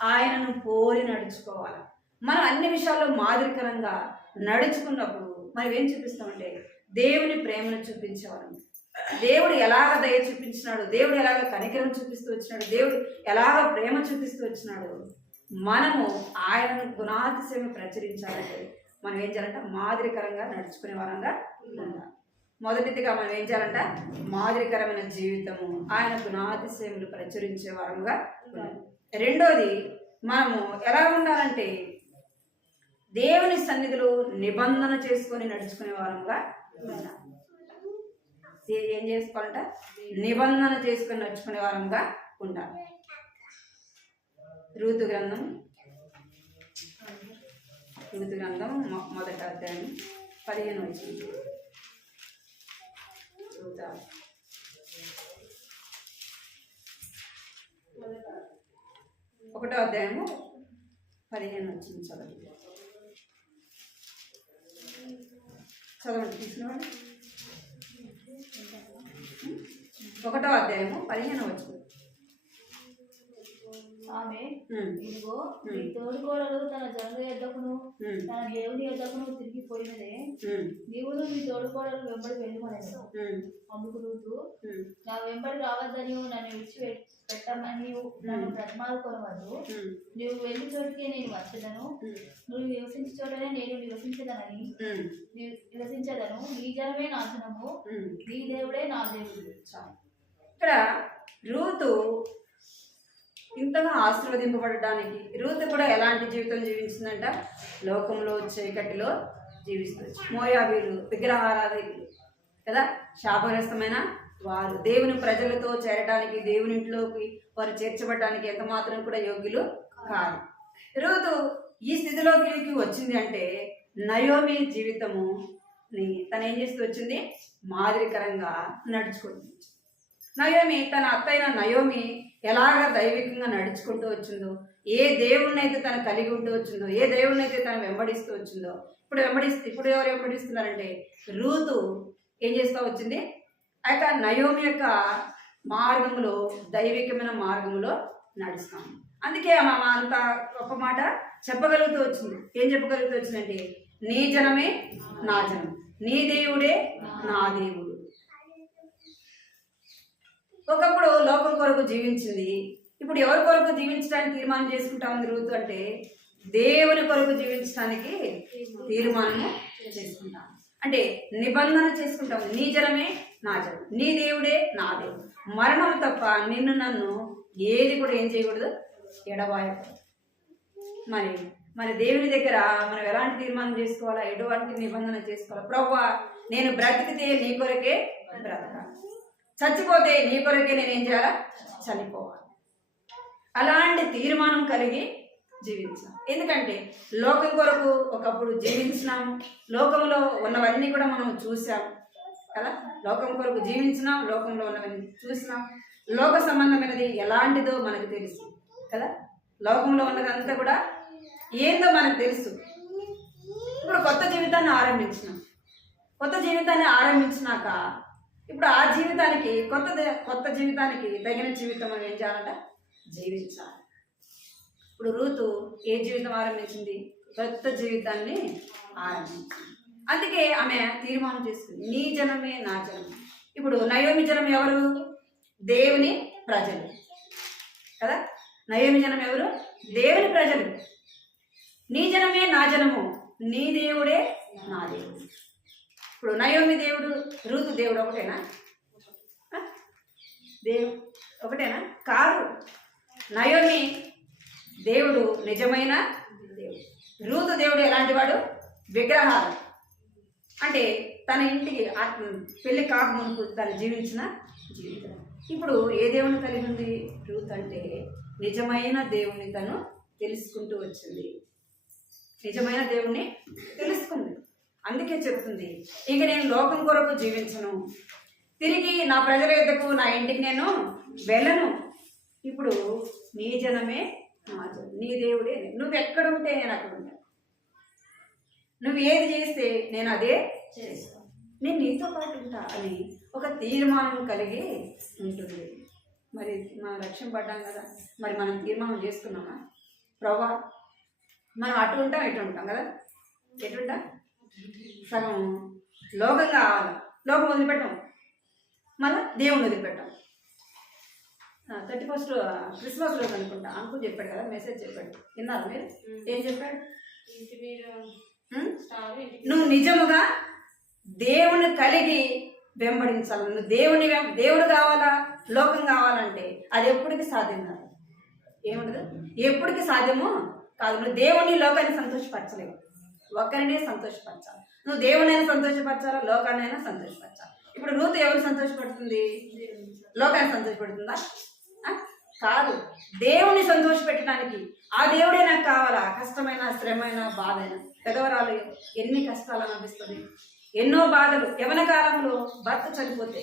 ఆయనను పోలి నడుచుకోవాలి. మనం అన్ని విషయాల్లో మాదిరికరంగా నడుచుకున్నప్పుడు మనం ఏం చూపిస్తామంటే దేవుని ప్రేమను చూపించేవాళ్ళం. దేవుడు ఎలాగ దయ చూపించినాడు, దేవుడు ఎలాగ కనికరం చూపిస్తూ వచ్చినాడు, దేవుడు ఎలాగ ప్రేమ చూపిస్తూ వచ్చినాడు మనము ఆయనను గుణాతిశయం ప్రచురించాలంటే మనం ఏం చేయాలంటే మాదిరికరంగా నడుచుకునే వారంగా ఉండాలి. మొదటిదిగా మనం ఏం చేయాలంట? మాదిరికరమైన జీవితము, ఆయన గుణాతిశయములు ప్రచురించే వారంగా ఉండాలి. రెండోది మనము ఎలా ఉండాలంటే దేవుని సన్నిధిలో నిబంధన చేసుకొని నడుచుకునే వారంగా ఉండాలి. ఏం చేసుకోవాలంట? నిబంధన చేసుకొని నడుచుకునే వారంగా ఉండాలి. రూతు గ్రంథం మొదటి అధ్యాయం 15 వచ్చింది. ఒకటో అధ్యాయము 15 వచ్చింది. చదవండి తీసుకున్నాడు. ఒకటో అధ్యాయము 15 వచ్చింది. ఆమె ఇదిగో నీ తోడుకోడలు తన జనుల యొద్దకును తన దేవుని యొద్దకును తిరిగిపోయినదే, నీవును నీ తోడుకోడలు వెంబడి వెళ్ళమనెను. అందుకు రూతు, నా వెంబడి రావద్దని నన్ను విడిచిపెట్టమని నన్ను బ్రతిమాలుకొనవద్దు, నువ్వు వెళ్ళి చోటికే నేను వచ్చేదను, నువ్వు నివసించే చోటనే నేను నివసించదను, నీ జనమే నా జనము, నీ దేవుడే నా దేవుడు. ఇక్కడ రూతు ఇంతగా ఆశీర్వదింపబడడానికి రూతు కూడా ఎలాంటి జీవితం జీవించిందంట? లోకంలో చీకటిలో జీవిస్తుంది. మోయాబీలు విగ్రహారాధికులు కదా, శాపగ్రస్తమైన వారు దేవుని ప్రజలతో చేరడానికి, దేవుని ఇంట్లోకి వారు చేర్చబడడానికి ఎంత మాత్రం కూడా యోగ్యులు కాదు. రూతు ఈ స్థితిలోకి వచ్చింది అంటే నయోమి జీవితము తను ఏం చేస్తూ వచ్చింది? మాదిరికరంగా నడుచుకుంటుంది. నయోమి తన అత్తైన నయోమి ఎలాగ దైవికంగా నడుచుకుంటూ వచ్చిందో, ఏ దేవుణ్ణి అయితే తను కలిగి ఉంటూ వచ్చిందో, ఏ దేవుణ్ణి అయితే తను వెంబడిస్తూ వచ్చిందో, ఇప్పుడు ఎవరు వెంబడిస్తున్నారంటే రూతు ఏం చేస్తూ వచ్చింది? ఆ యొక్క నయోమి యొక్క మార్గంలో, దైవికమైన మార్గంలో నడుస్తాం. అందుకే ఆమె అంత గొప్ప మాట చెప్పగలుగుతూ వచ్చింది. ఏం చెప్పగలుగుతూ వచ్చిందంటే, నీ జనమే నా జనం, నీ దేవుడే నా దేవుడు. ఒకప్పుడు లోకం కొరకు జీవించింది, ఇప్పుడు ఎవరి కొరకు జీవించడానికి తీర్మానం చేసుకుంటా ఉంది రూతు అంటే దేవుని కొరకు జీవించడానికి తీర్మానం చేసుకుంటాం. అంటే నిబంధన చేసుకుంటాం. నీ జనమే నా జనం, నీ దేవుడే నా దేవుడు. మరణం తప్ప నిన్ను నన్ను ఏది కూడా ఏం చేయకూడదు, ఎడబాయకూడదు. మరి దేవుని దగ్గర మనం ఎలాంటి తీర్మానం చేసుకోవాలా, ఎటువంటి నిబంధన చేసుకోవాలా? ప్రభువా, నేను బ్రతికితే నీ కొరకే బ్రతకాలి, చచ్చిపోతే నీ కొరకే నేనేం చేయాలా? చనిపోవాలి. అలాంటి తీర్మానం కలిగి జీవించాం. ఎందుకంటే లోకం కొరకు ఒకప్పుడు జీవించినాము, లోకంలో ఉన్నవన్నీ కూడా మనం చూసాం కదా, లోకం కొరకు జీవించినాం, లోకంలో ఉన్నవన్నీ చూసినాం. లోక సంబంధమైనది ఎలాంటిదో మనకు తెలుసు కదా, లోకంలో ఉన్నదంతా కూడా ఏందో మనకు తెలుసు. ఇప్పుడు కొత్త జీవితాన్ని ఆరంభించినాక ఇప్పుడు ఆ జీవితానికి కొత్త జీవితానికి తగిన జీవితం మనం ఏం చేయాలంట? జీవించాలి. ఇప్పుడు రూతు ఏ జీవితం ఆరంభించింది? కొత్త జీవితాన్ని ఆరంభించింది. అందుకే ఆమె తీర్మానం చేసుకుంది, నీ జనమే నా జనం. ఇప్పుడు నయోమి జనం ఎవరు? దేవుని ప్రజలు కదా. నయోమి జనం ఎవరు? దేవుని ప్రజలు. నీ జనమే నా జనము, నీ దేవుడే నా దేవుడు. ఇప్పుడు నయోమి దేవుడు, రూతు దేవుడు ఒకటేనా? ఒకటేనా? కాదు. నయోమి దేవుడు నిజమైన దేవుడు, రూతు దేవుడు ఎలాంటి వాడు? విగ్రహాలు. అంటే తన ఇంటికి పెళ్లి కాకముందు తను జీవించిన జీవితం. ఇప్పుడు ఏ దేవుని కలిగి ఉంది రూతు అంటే? నిజమైన దేవుని తను తెలుసుకుంటూ వచ్చింది, నిజమైన దేవుణ్ణి తెలుసుకుంది. అందుకే చెప్తుంది, ఇక నేను లోకం కొరకు జీవించను, తిరిగి నా ప్రజల యొద్దకు, నా ఇంటికి నేను వెళ్ళను. ఇప్పుడు నీ జనమే నా జనం, నీ దేవుడే. నువ్వు ఎక్కడ ఉంటే నేను అక్కడ ఉంటాను, నువ్వు ఏది చేస్తే నేను అదే చేస్తాను, నేను నీతో పాటు ఉంటా అని ఒక తీర్మానం కలిగి ఉంటుంది. మరి మన లక్ష్యం పడ్డాం కదా, మరి మనం తీర్మానం చేసుకున్నామా? ప్రభా, మనం అటు ఉంటాం ఇటు ఉంటాం కదా. ఎటుంటా? సగం లోకం కావాలి, లోకం వదిలిపెట్టాం, మళ్ళీ దేవుని వదిలిపెట్టాం. 31 క్రిస్మస్ రోజు అనుకుంటా అంకుల్ చెప్పాడు కదా, మెసేజ్ చెప్పాడు, విన్నారు మీరు? ఏం చెప్పాడు? ఇంటి మీద స్టార్ ఇంటి నువ్వు నిజముగా దేవుని కలిగి వెంబడించాలి. నువ్వు దేవుడు కావాలా, లోకం కావాలంటే అది ఎప్పటికీ సాధ్యం కాదు. ఏముండదు, ఎప్పటికీ సాధ్యమో కాదు. నువ్వు దేవుని లోకాన్ని సంతోషపరచలేవు, ఒక్కరినే సంతోషపరచాలి. నువ్వు దేవునైనా సంతోషపరచాలా, లోకాన్నైనా సంతోషపరచాలి. ఇప్పుడు రూతు ఎవరు సంతోషపడుతుంది? లోకాన్ని సంతోషపెడుతుందా? కాదు, దేవుని సంతోషపెట్టడానికి. ఆ దేవుడే నాకు కావాలా, కష్టమైన శ్రమైన బాధైన. పెదవరాలు ఎన్ని కష్టాలు అనిపిస్తుంది, ఎన్నో బాధలు. యవన కాలంలో భర్త చనిపోతే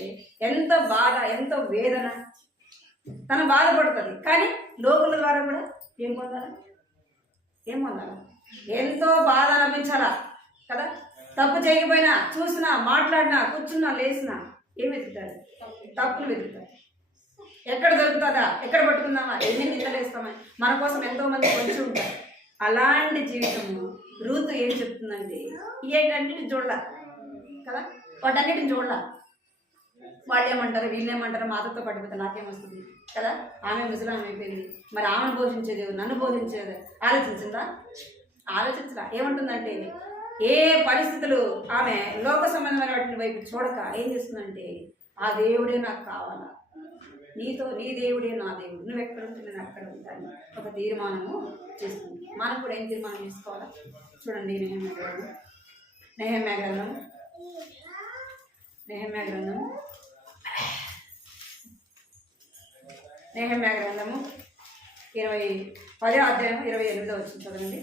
ఎంత బాధ, ఎంత వేదన, తను బాధపడుతుంది. కానీ లోకుల ద్వారా కూడా ఏం పొందాలా, ఏం పొందాలా? ఎంతో బాధ అనిపించాలా కదా. తప్పు చేయకపోయినా, చూసినా, మాట్లాడినా, కూర్చున్నా, లేచినా ఏం వెతుకుతారు? తప్పులు వెతుకుతారు. ఎక్కడ దొరుకుతుందా, ఎక్కడ పట్టుకుందామా, ఎన్ని నిందలేస్తామా, మన కోసం ఎంతో మంది కొంచెం ఉంటారు. అలాంటి జీవితము రూతు ఏం చెప్తుందంటే, ఏంటన్నిటిని చూడాల కదా, వాటన్నిటిని చూడాల. వాళ్ళు ఏమంటారు, వీళ్ళు ఏమంటారు, మాతతో పడిపోతే నాకేమొస్తుంది కదా. ఆమె ముసలాం అయిపోయింది, మరి ఆమెను బోధించేది నన్ను బోధించేది ఆలోచించిందా? ఆలోచించరా. ఏమంటుందంటే, ఏ పరిస్థితులు ఆమె లోక సంబంధమైన వాటిని వైపు చూడక ఏం చేస్తుందంటే, ఆ దేవుడే నాకు కావాలా, నీ దేవుడే నా దేవుడు, నువ్వు ఎక్కడ ఉంటే నేను అక్కడ ఉంటాను ఒక తీర్మానము చేస్తుంది. మనం కూడా ఏం తీర్మానం చేసుకోవాలా చూడండి. నెహెమ్యా గ్రంథం 10వ అధ్యాయం 28వ వచనం చదవండి.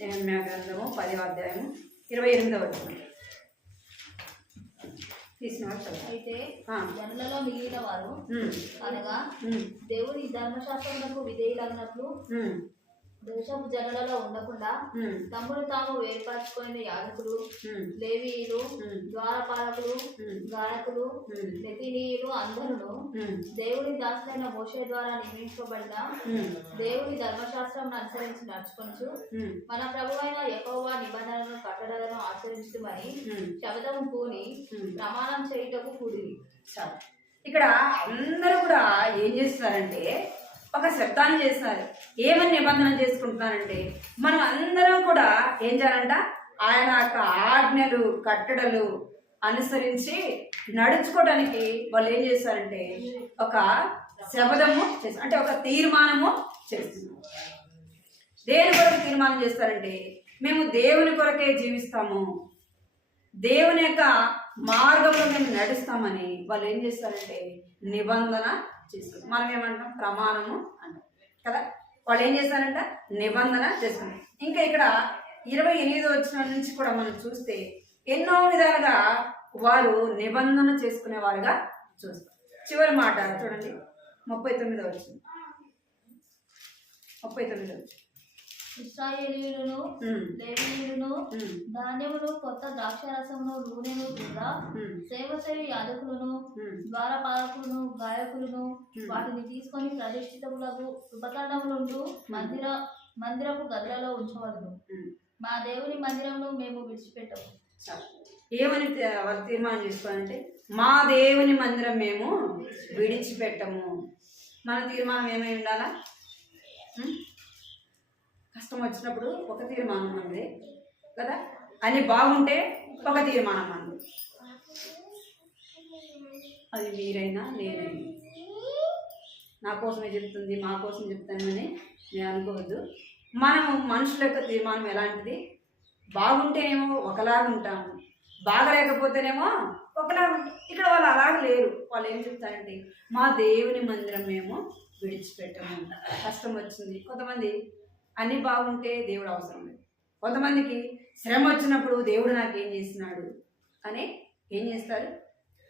నెహెమ్యా గ్రంథము 10వ అధ్యాయం 28వ వచనం తీసిన అయితే జనులలో మిగిలిన వారు అనగా దేవుని ధర్మశాస్త్రములకు విధేయులగినట్లు దేశపు జనులలో ఉండకుండా తమ్ముడు తాము ఏర్పరచుకునే యాజకులు, లేవీయులు, ద్వారపాలకులు, గాయకులు, నెతినీయులు అందరూ దేవుని దాసులైన మోషే ద్వారా నియమించబడిన దేవుని ధర్మశాస్త్రం అనుసరించి నడుచుకొనుచు మన ప్రభువైన యెహోవా నిబంధనలను కట్టడలను ఆచరించుమని శబదము పూని ప్రమాణం చేయుటకు కూడిరి. ఇక్కడ అందరూ కూడా ఏం చేస్తున్నారంటే, ఒక శబ్దాన్ని చేస్తున్నారు. ఏమని నిబంధన చేసుకుంటున్నారంటే, మనం అందరం కూడా ఏం చేయాలంట, ఆయన యొక్క ఆజ్ఞలు కట్టడలు అనుసరించి నడుచుకోవడానికి వాళ్ళు ఏం చేస్తారంటే, ఒక శబదము చేస్తారు, అంటే ఒక తీర్మానము చేస్తున్నారు. దేని కొరకు తీర్మానం చేస్తారంటే, మేము దేవుని కొరకే జీవిస్తాము, దేవుని యొక్క మార్గంలో మేము నడుస్తామని వాళ్ళు ఏం చేస్తారంటే నిబంధన చేసుకుంటాం. మనం ఏమంటాం, ప్రమాణము అంటాం కదా. వాళ్ళు ఏం చేస్తారంట, నిబంధన చేసుకుంటాం. ఇంకా ఇక్కడ 28వ వచనం నుంచి కూడా మనం చూస్తే ఎన్నో విధాలుగా వారు నిబంధన చేసుకునేవారుగా చూస్తాం. చివరి మాట చూడండి, 39వ వచనం. ఇశ్రాయేలీయులను లేవీయులను ధాన్యమును, కొత్త ద్రాక్షారసమును, నూనెను కూడా సేవ చేయు యాజకులను, ద్వారపాలకులను, గాయకులను వాటిని తీసుకొని ప్రతిష్ఠితములకు ఉపకరణములుండు మందిరపు గదులలో ఉంచవలను. మా దేవుని మందిరమును మేము విడిచిపెట్టము. ఏమని వాళ్ళు తీర్మానం చేసుకోవాలంటే, మా దేవుని మందిరం మేము విడిచిపెట్టము. మన తీర్మానం ఏమై ఉండాలా? కష్టం వచ్చినప్పుడు ఒక తీర్మానం అంది కదా, అన్ని బాగుంటే ఒక తీర్మానం అంది. అది మీరైనా నేనైనా నా కోసమే చెప్తుంది, మా కోసం చెప్తానని నేను అనుకోవద్దు. మనము మనుషుల యొక్క తీర్మానం ఎలాంటిది, బాగుంటేనేమో ఒకలాగా ఉంటాము, బాగలేకపోతేనేమో ఒకలాగా ఉంటాం. ఇక్కడ వాళ్ళు అలాగ లేరు. వాళ్ళు ఏం చెప్తారంటే, మా దేవుని మందిరం మేము విడిచిపెట్టము. కష్టం వచ్చింది, కొంతమంది అన్నీ బాగుంటే దేవుడు అవసరం లేదు, కొంతమందికి శ్రమ వచ్చినప్పుడు దేవుడు నాకేం చేస్తున్నాడు అని ఏం చేస్తారు,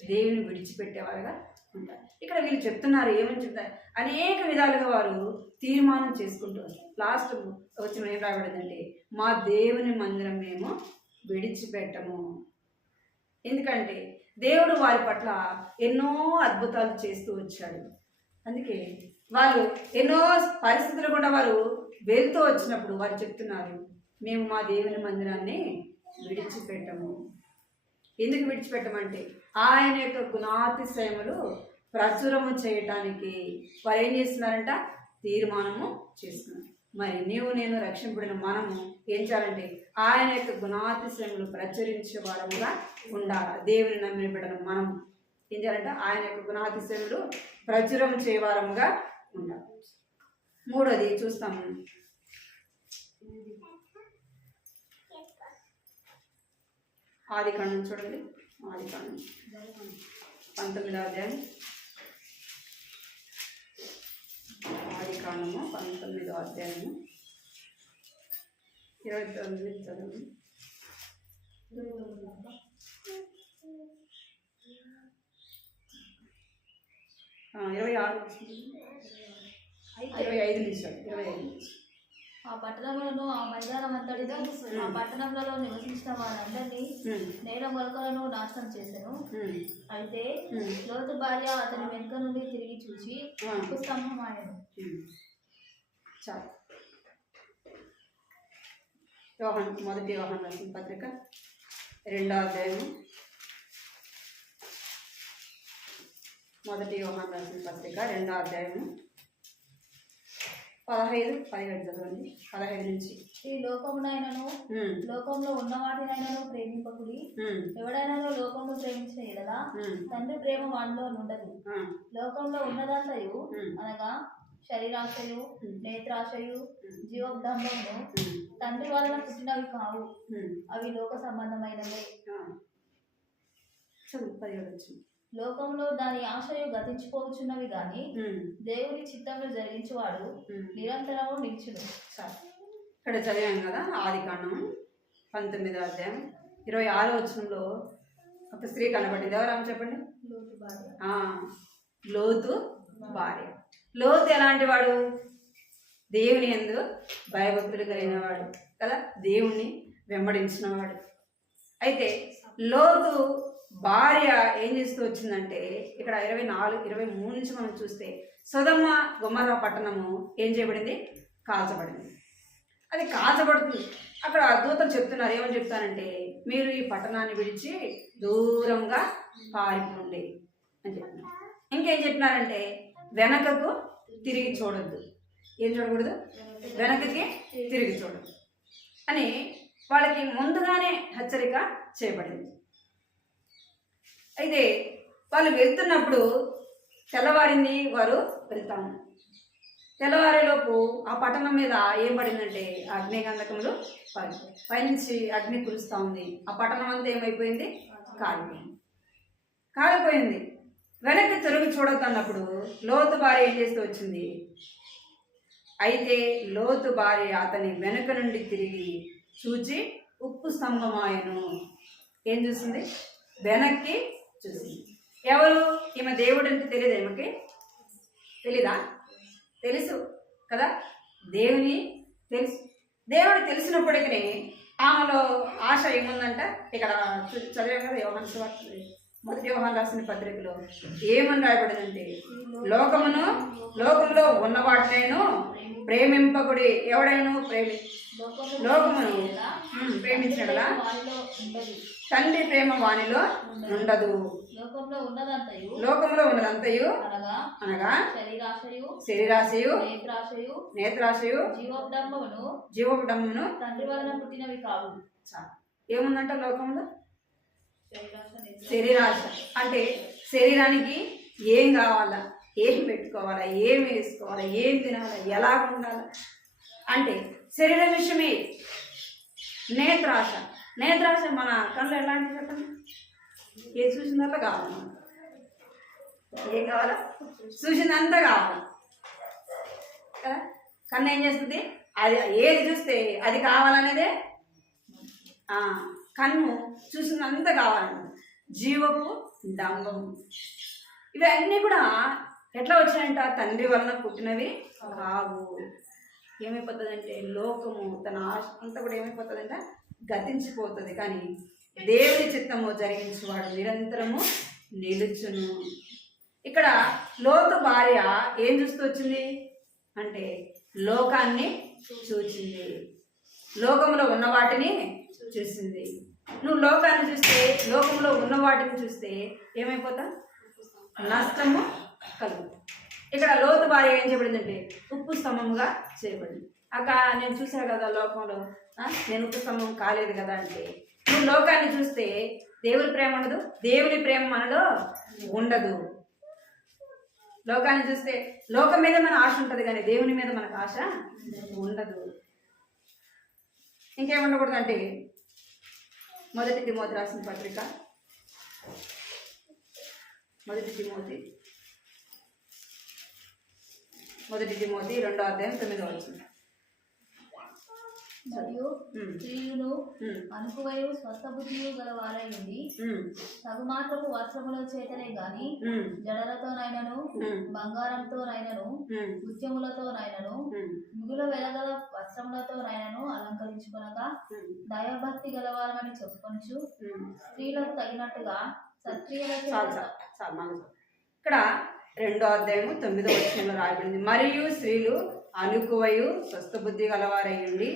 దేవుని విడిచిపెట్టేవారుగా ఉంటారు. ఇక్కడ వీళ్ళు చెప్తున్నారు, ఏమని చెప్తారు, అనేక విధాలుగా వారు తీర్మానం చేసుకుంటూ వస్తారు. లాస్ట్ వచ్చిన ఏం రాబడిందంటే, మా దేవుని మందిరం మేము విడిచిపెట్టము. ఎందుకంటే దేవుడు వారి పట్ల ఎన్నో అద్భుతాలు చేస్తూ వచ్చాడు. అందుకే వాళ్ళు ఎన్నో పరిస్థితులు కూడా వారు వెళ్తూ వచ్చినప్పుడు వారు చెప్తున్నారు, మేము మా దేవుని మందిరాన్ని విడిచిపెట్టము. ఎందుకు విడిచిపెట్టమంటే, ఆయన యొక్క గుణాతిశయములు ప్రచురము చేయటానికి వారు ఏం చేస్తున్నారంట? తీర్మానము చేసుకున్నారు. మరి నీవు నేను రక్షింపడిన మనము ఏం చేయాలంటే ఆయన యొక్క గుణాతిశయములు ప్రచురించే వారముగా ఉండాలి. దేవుని నమ్మిన బిడ్డను మనం ఏం చేయాలంటే ఆయన యొక్క గుణాతిశయములు ప్రచురం చేయవారముగా ఉండాలి. మూడోది చూస్తాము. ఆదికాండం చూడండి. ఆదికాండం 19వ అధ్యాయం. ఆదికాండము 19వ అధ్యాయము 29 చదవండి. 25 నుంచి. ఆ పట్టణంలోను ఆ మైదానం అంతటిలో ఆ పట్టణంలో నివసించిన వారందరినీ నేల మొలకలను నాశనం చేశాను. అయితే లోతు భార్య అతని వెనుక నుండి తిరిగి చూసి స్తంభం ఆయను. చాలు. మొదటి యోహాను రాసిన పత్రిక 2వ అధ్యాయము. మొదటి యోహాను రాసిన పత్రిక 2వ అధ్యాయము 15-17 చదవండి. 15 నుంచి. ఈ లోకమునైనను లోకంలో ఉన్న వాటినైనాను ప్రేమింపకుడి. ఎవడైనా లోకంలో ప్రేమించిన ఎడల తండ్రి ప్రేమ వానిలో ఉండదు. లోకంలో ఉన్నదంతయు అనగా శరీరాశయు, నేత్రాశయు, జీవోద్దంభమును తండ్రి వలన పుట్టినవి కావు. అవి లోక సంబంధమైనవే. లోకంలో దాని ఆశయు గతించిపోవచ్చున్నవి గాని దేవుని చిత్తంలో జరిగించేవాడు నిరంతరము నిలిచును. ఇక్కడ చదివాం కదా. ఆదికాండం 19వ అధ్యాయం 26వ వచనంలో ఒక స్త్రీ కనబడింది. ఎవరమ్మ చెప్పండి? లోతు భార్య. లోతు ఎలాంటి వాడు? దేవుని యందు భయభక్తులు కలిగిన వాడు కదా, దేవుణ్ణి వెంబడించిన వాడు. అయితే లోతు భార్య ఏం చేస్తూ వచ్చిందంటే ఇక్కడ 23 నుంచి మనం చూస్తే సొదొమ గొమొర్రా పట్టణము ఏం చేయబడింది? కాల్చబడింది. అది కాల్చబడుతుంది. అక్కడ దూతలు చెప్తున్నారు. ఏమని చెప్తానంటే మీరు ఈ పట్టణాన్ని విడిచి దూరంగా పారిపోండి అని చెప్తున్నారు. ఇంకేం చెప్పినారంటే వెనకకు తిరిగి చూడొద్దు. ఏం చూడకూడదు? వెనకకి తిరిగి చూడొద్దు అని వాళ్ళకి ముందుగానే హెచ్చరిక చేయబడింది. అయితే వాళ్ళు వెళ్తున్నప్పుడు తెల్లవారింది. వారు వెళ్తాము. తెల్లవారేలోపు ఆ పట్టణం మీద ఏం పడిందంటే అగ్నిగంధకములు పైనుంచి అగ్ని కురుస్తూ ఉంది. ఆ పట్టణం అంతా ఏమైపోయింది? కాలిపోయింది. వెనక్కి తిరిగి చూడొద్దన్నప్పుడు లోతు భార్య ఏం చేస్తూ వచ్చింది? అయితే లోతు భార్య అతని వెనుక నుండి తిరిగి చూచి ఉప్పు స్తంభమాయను. ఏం చూసింది? వెనక్కి చూసింది. ఎవరు? ఈమె దేవుడు అంటే తెలియదు. ఈమెకి తెలీదా? తెలుసు కదా. దేవుని తెలుసు. దేవుడు తెలిసినప్పటికీ ఆమెలో ఆశ ఏముందంట? ఇక్కడ చదివాం కదా యోహాను సువార్త, మొదటి యోహాను రాసిన పత్రికలో ఏమని రాయబడిందంటే లోకంలో ఉన్న వాటినైనా ప్రేమింపకుడి. ఎవడైనా లోకమును ప్రేమించడలా తండ్రి ప్రేమ వానిలో ఉండదు. లోకంలో ఉన్నదంతయు అనగా శరీరాశయు, నేత్రాశయు, జీవోపడంబమును తండ్రి వలన పుట్టినవి కావు. ఏముందంట లోకంలో? శరీరాశ. అంటే శరీరానికి ఏం కావాలా, ఏం పెట్టుకోవాలా, ఏం వేసుకోవాలా, ఏం తినాలా, ఎలా ఉండాలా అంటే శరీర విషయమే. నేత్రాశ. నేత్రాశ మన కళ్ళు ఎలాంటి చెప్పండి? ఏ చూసిందంతా కావాలి. ఏం కావాలా? చూసిందంతా కావాలి కదా. కన్ను ఏం చేస్తుంది? అది ఏది చూస్తే అది కావాలనేదే. కన్ను చూసిందంతా కావాలన్నది. జీవపు డంబము. ఇవన్నీ కూడా ఎట్లా వచ్చినాయంట? తండ్రి వలన పుట్టినవి కావు. ఏమైపోతుందంటే లోకము తన ఆశ అంతా కూడా ఏమైపోతుందంట? గతించిపోతుంది. కానీ దేవుని చిత్తము జరిగించేవాడు నిరంతరము నిలుచును. ఇక్కడ లోతు భార్య ఏం చూస్తూ వచ్చింది అంటే లోకాన్ని చూసింది. లోకంలో ఉన్న వాటిని చూసింది. నువ్వు లోకాన్ని చూస్తే, లోకంలో ఉన్న వాటిని చూస్తే ఏమైపోతా? నష్టము కలుగుతుంది. ఇక్కడ లోతు భార్య ఏం చేయబడిందంటే ఉప్పు స్తంభముగా చేయబడింది. అక్క నేను చూసా కదా లోకంలో, నేను ఉప్పు స్తంభం కాలేదు కదా అంటే, నువ్వు లోకాన్ని చూస్తే దేవుని ప్రేమ ఉండదు, దేవుని ప్రేమ మనలో ఉండదు. లోకాన్ని చూస్తే లోకం మీద మన ఆశ ఉంటుంది కానీ దేవుని మీద మనకు ఆశ ఉండదు. ఇంకేముండకూడదంటే మొదటి తిమోతి రాసిన పత్రిక, మొదటి తిమోతి 2వ అధ్యాయం 9వ వచనం. మరియు స్త్రీలను అనుకువయు స్వస్థ బుద్ధియు గల వారై ఉండి తగు మాత్రపు వస్త్రముల చేతనే గాని జడలతోనైనను బంగారంతోనైనను నృత్యములతోనైనను మిగుల వెలగల వస్త్రములతోనైనను అలంకరించుకొనక దైవభక్తి గలవారమని చెప్పుకొనుచు స్త్రీలకు తగినట్టుగా సత్క్రియల ఇక్కడ 2వ అధ్యాయము 9వ వచనంలో రాయబడింది. మరియు స్త్రీలు అనుకువయు స్వస్థ బుద్ధి గలవారై ఉండి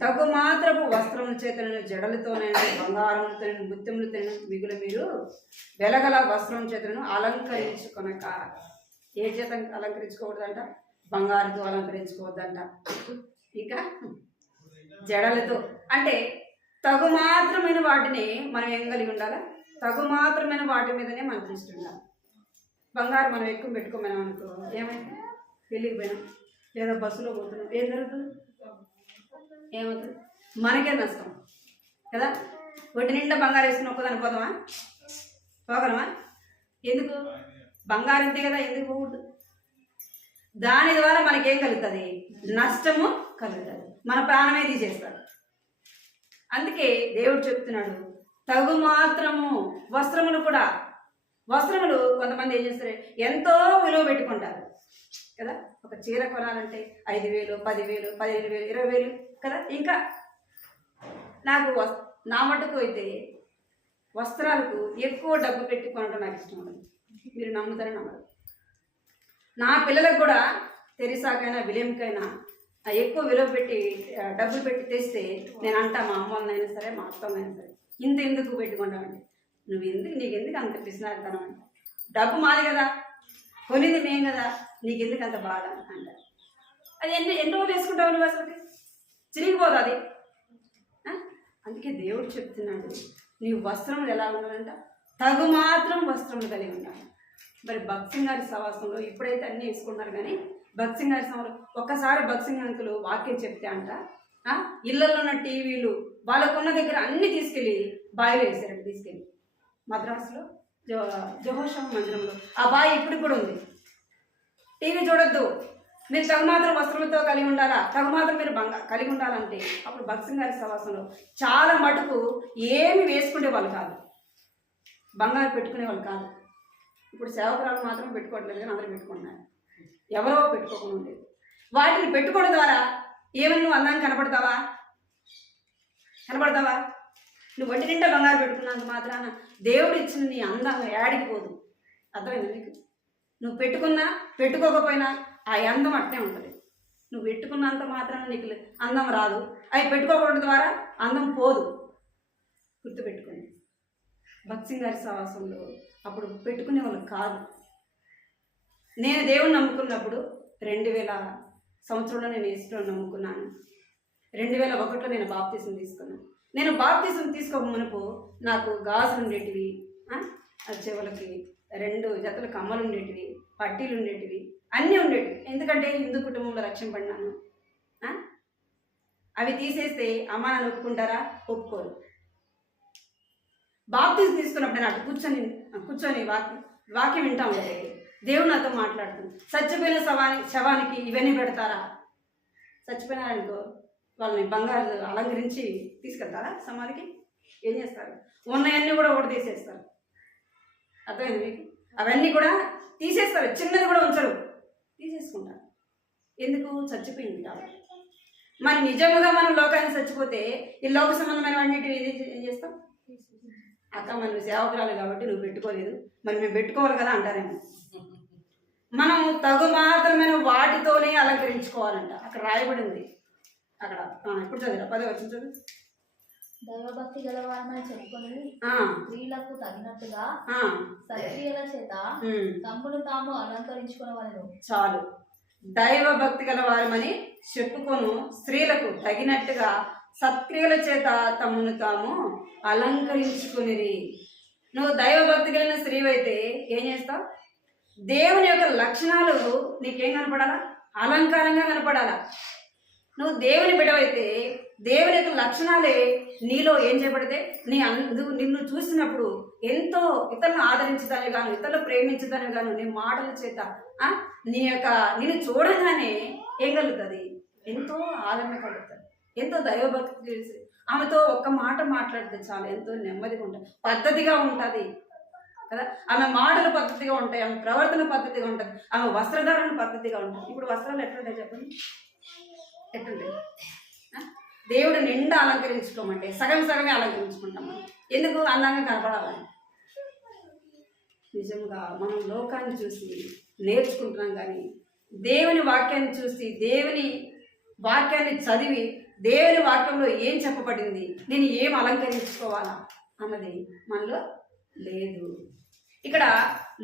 తగు మాత్రపు వస్త్రముల చేతను జడలతోనైనా బంగారములతో ముత్యములతో మిగులు మీరు వెలగల వస్త్రం చేతను అలంకరించుకొనక. ఏ చేత అలంకరించుకోవద్దంట? బంగారుతో అలంకరించుకోవద్దంట. ఇక జడలతో అంటే తగు మాత్రమైన వాటిని మనం ఏం కలిగి ఉండాలా? తగు మాత్రమైన వాటి మీదనే మన దృష్టి ఉండాలి. బంగారు మనం ఎక్కువ పెట్టుకోమని అనుకో, ఏమైంది? పెళ్ళికి పోయినాం లేదా బస్సులో పోతున్నాం, ఏం జరుగుతుంది? ఏమవుతుంది? మనకే నష్టం కదా. ఒంటి నిండా బంగారు వేసుకుని ఒక్కదాన్ని పోదామా? పోగలమా? ఎందుకు? బంగారు అంతే కదా, ఎందుకు పోకూడదు? దాని ద్వారా మనకేం కలుగుతుంది? నష్టము కలుగుతుంది. మన ప్రాణమే తీసేస్తారు. అందుకే దేవుడు చెప్తున్నాడు, తగు మాత్రము వస్త్రములు కూడా. వస్త్రములు కొంతమంది ఏం చేస్తారు, ఎంతో విలువ పెట్టుకుంటారు కదా. ఒక చీర కొనాలంటే 5,000, 10,000, 15,000, 20,000 కదా. ఇంకా నాకు నా మటుకు అయితే వస్త్రాలకు ఎక్కువ డబ్బు పెట్టి కొనడం నాకు ఇష్టం ఉండదు. మీరు నమ్ముతారని నమ్మరు. నా పిల్లలకు కూడా తెరిసాకైనా విలియంకైనా ఎక్కువ విలువ పెట్టి డబ్బులు పెట్టి తెస్తే నేను అంటా, మా అమ్మలనైనా సరే మా అత్తనైనా సరే, ఇంత ఎందుకు పెట్టుకుంటామంటే, నీకెందుకు అంత పిసినారితనం అంటే, డబ్బు మాది కదా, కొనింది మేం కదా, నీకెందుకు అంత బాధ అంటారు. అది ఎన్ని రోజులు వేసుకుంటావు నువ్వు? అసలుకి చిరిగిపోదు అది. అందుకే దేవుడు చెప్తున్నాడు, నీ వస్త్రములు ఎలా ఉండాలంట? తగు మాత్రం వస్త్రములు కలిగి ఉండాలి. మరి భక్సింగ్ గారి సవాసంలో ఇప్పుడైతే అన్నీ వేసుకుంటున్నారు కానీ భక్సింగ్ గారి సభలో ఒక్కసారి భక్సింగ్ అంకులు వాక్యం చెప్తే అంట, ఇళ్లలో ఉన్న టీవీలు వాళ్ళకున్న దగ్గర అన్నీ తీసుకెళ్ళి బావిలో వేసారంట. తీసుకెళ్ళి మద్రాసులో జోహోషం మందిరంలో ఆ బావి ఇప్పుడు కూడా ఉంది. టీవీ చూడొద్దు, మీరు తగు మాత్రం వస్త్రములతో కలిగి ఉండాలా, తగు మాత్రం మీరు కలిగి ఉండాలంటే అప్పుడు భక్సింగ్ గారి సవాసంలో చాలా మటుకు ఏమి వేసుకునే వాళ్ళు కాదు, బంగారు పెట్టుకునే వాళ్ళు కాదు. ఇప్పుడు సేవకురాలు మాత్రం పెట్టుకోవట్లేదు కానీ అందరూ పెట్టుకుంటున్నారు. ఎవరో పెట్టుకోకుండా ఉండేది. వాటిని పెట్టుకోవడం ద్వారా ఏమని నువ్వు అందంగా కనపడతావా? నువ్వు ఒంటి నిండా బంగారు పెట్టుకున్నంత మాత్రాన దేవుడు ఇచ్చిన నీ అందం యాడికి పోదు. అర్థమైంది నీకు? నువ్వు పెట్టుకున్నా పెట్టుకోకపోయినా ఆ అందం అట్నే ఉంటుంది. నువ్వు పెట్టుకున్నంత మాత్రాన నీకు అందం రాదు, అవి పెట్టుకోవడం ద్వారా అందం పోదు. గుర్తుపెట్టుకోండి. భక్సింగ్ గారి సహవాసంలో అప్పుడు పెట్టుకునే వాళ్ళు కాదు. నేను దేవుని నమ్ముకున్నప్పుడు 2000 సంవత్సరంలో నేను యేసుని నమ్ముకున్నాను. 2001లో నేను బాప్తీసం తీసుకున్నాను. నేను బాప్తీసం తీసుకోక మునుపు నాకు గాజులు ఉండేటివి, చెవులకి 2 జతల కమ్మలు ఉండేటివి, పట్టీలు ఉండేటివి, అన్నీ ఉండేటివి. ఎందుకంటే హిందూ కుటుంబంలో రక్షింపడినాను. అవి తీసేస్తే అమ్మ నన్ను ఒప్పుకుంటారా? ఒప్పుకోరు. బాప్తీసం తీసుకున్నప్పుడు నాకు కూర్చొని వాక్యం వింటా ఉంటే దేవుడు నాతో మాట్లాడుతుంది. చచ్చిపోయిన శవానికి ఇవన్నీ పెడతారా? చచ్చిపోయినారనుకో వాళ్ళని బంగారు అలంకరించి తీసుకెళ్తారా సమాధికి? ఏం చేస్తారు? ఉన్నవన్నీ కూడా ఒకటి తీసేస్తారు. అర్థమైంది మీకు? అవన్నీ కూడా తీసేస్తారు, చిన్నది కూడా ఉంచరు, తీసేసుకుంటారు. ఎందుకు? చచ్చిపోయి ఉంటారు. మరి నిజంగా మనం లోకాన్ని చచ్చిపోతే ఈ లోక సంబంధమైన అన్నిటిని ఏం చేస్తాం? అక్క మనం సేవకురాలు కాబట్టి నువ్వు పెట్టుకోలేదు, మరి మేము పెట్టుకోవాలి కదా అంటారేమో. మనం తగు మాత్రమైన వాటితోనే అలంకరించుకోవాలంట. అక్కడ రాయబడింది. అక్కడ ఇప్పుడు చదివా 10వ వచనం చదువు. దైవభక్తి గలవారమని చెప్పుకొని ఆ, స్త్రీలకు తగినట్టుగా ఆ, సత్క్రియల చేత ఉమ్. తమ్మును తాము అలంకరించుకునవలెను. చాలు. దైవ భక్తి గల వారమని చెప్పుకొను స్త్రీలకు తగినట్టుగా సత్క్రియల చేత తమను తాము అలంకరించుకునిరి. నువ్వు దైవ భక్తి కలిగిన స్త్రీవైతే ఏం చేస్తావు? దేవుని యొక్క లక్షణాలు నీకేం కనపడాలా? అలంకారంగా కనపడాలా. నువ్వు దేవుని బిడ్డవైతే దేవుని యొక్క లక్షణాలే నీలో ఏం చేయబడితే నిన్ను చూసినప్పుడు ఎంతో ఇతరులను ఆదరించదాని గాను, ఇతరులు ప్రేమించదాని గాను నీ మాటల చేత నిన్ను చూడగానే ఏం కలుగుతుంది? ఎంతో ఆదరణ కలుగుతుంది, ఎంతో దైవభక్తి చేసి ఆమెతో ఒక్క మాట మాట్లాడితే చాలు ఎంతో నెమ్మదిగా ఉంటుంది, పద్ధతిగా ఉంటుంది కదా. ఆమె మాటలు పద్ధతిగా ఉంటాయి, ఆమె ప్రవర్తన పద్ధతిగా ఉంటుంది, ఆమె వస్త్రధారణ పద్ధతిగా ఉంటుంది. ఇప్పుడు వస్త్రాలు ఎట్లుంటాయి చెప్పండి? ఎట్లుంటాయి? దేవుడు నిండా అలంకరించుకోమంటే సగం సగమే అలంకరించుకుంటాం. ఎందుకు? అందంగా కనపడాలని. నిజంగా మనం లోకాన్ని చూసి నేర్చుకుంటున్నాం, కానీ దేవుని వాక్యాన్ని చూసి దేవుని వాక్యాన్ని చదివి దేవుని వాక్యంలో ఏం చెప్పబడింది, నేను ఏం అలంకరించుకోవాలా అన్నది మనలో లేదు. ఇక్కడ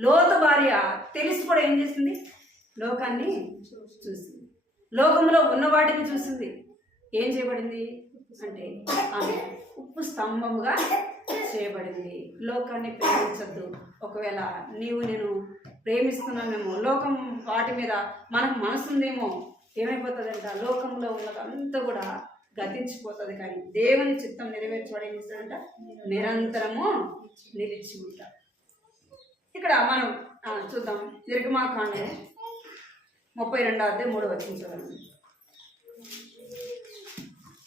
లోతు భార్య తెలిసి కూడా ఏం చేసింది? లోకాన్ని చూసింది, లోకంలో ఉన్న వాటిని చూసింది. ఏం చేయబడింది అంటే ఆమె ఉప్పు స్తంభముగా చేయబడింది. లోకాన్ని ప్రేమించద్దు. ఒకవేళ నేను ప్రేమిస్తున్నామేమో, లోకం వాటి మీద మనకు మనసుందేమో, ఏమైపోతుందంట? లోకంలో ఉన్నదంతా కూడా గతించిపోతుంది, కానీ దేవుని చిత్తం నెరవేర్చబడి ఏం చేస్తాడంట? నిరంతరము నిలిచి ఉంటాడు. ఇక్కడ మనం చూద్దాం. నిర్గమాకాండం 32:3 చదవండి.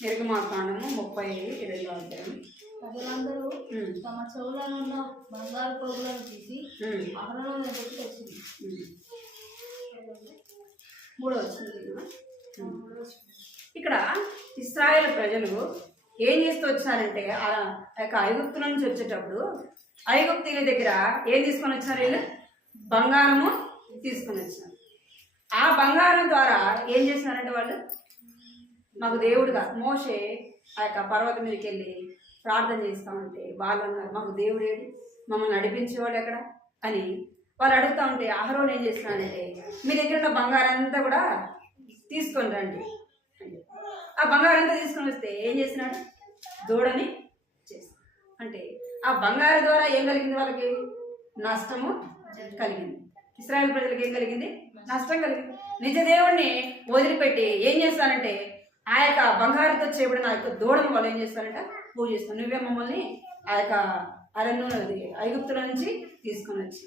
నిర్గమాకాండము 32. ప్రజలందరూ తమ చెవులను ఉన్న బంగారు పోగులను తీసి అహరోను ఎదుటికి వచ్చింది. 3 ఇక్కడ ఇశ్రాయేలు ప్రజలు ఏం చేస్తూ వచ్చారంటే ఆ యొక్క ఐగుప్తు నుంచి వచ్చేటప్పుడు ఐగుప్తీయుల దగ్గర ఏం తీసుకొని వచ్చారు? వీళ్ళు బంగారము తీసుకొని వచ్చారు. ఆ బంగారం ద్వారా ఏం చేసినారంటే వాళ్ళు, మాకు దేవుడుగా మోషే ఆ యొక్క పర్వతం మీదకి వెళ్ళి ప్రార్థన చేస్తూ ఉంటే వాళ్ళు అన్నారు, మాకు దేవుడేడి, మమ్మల్ని నడిపించేవాడు ఎక్కడ అని వాళ్ళు అడుగుతూ ఉంటే అహరోను ఏం చేస్తున్నాడంటే, మీ దగ్గర ఉన్న బంగారం అంతా కూడా తీసుకొని రండి. ఆ బంగారం అంతా తీసుకొని వస్తే ఏం చేసినాడు? దూడని చేస్తాడు. అంటే ఆ బంగారం ద్వారా ఏం కలిగింది? వాళ్ళకి నష్టము కలిగింది. ఇశ్రాయేలు ప్రజలకు ఏం కలిగింది? నష్టం కలిగింది. నిజ దేవుణ్ణి వదిలిపెట్టి ఏం చేస్తానంటే ఆ యొక్క బంగారంతో చేయబడిన ఆ యొక్క దూడను వాళ్ళు ఏం చేస్తారంట? పూజిస్తాను. నువ్వే మమ్మల్ని ఆ యొక్క అరణ్యంలో ఐగుప్తుల నుంచి తీసుకొని వచ్చి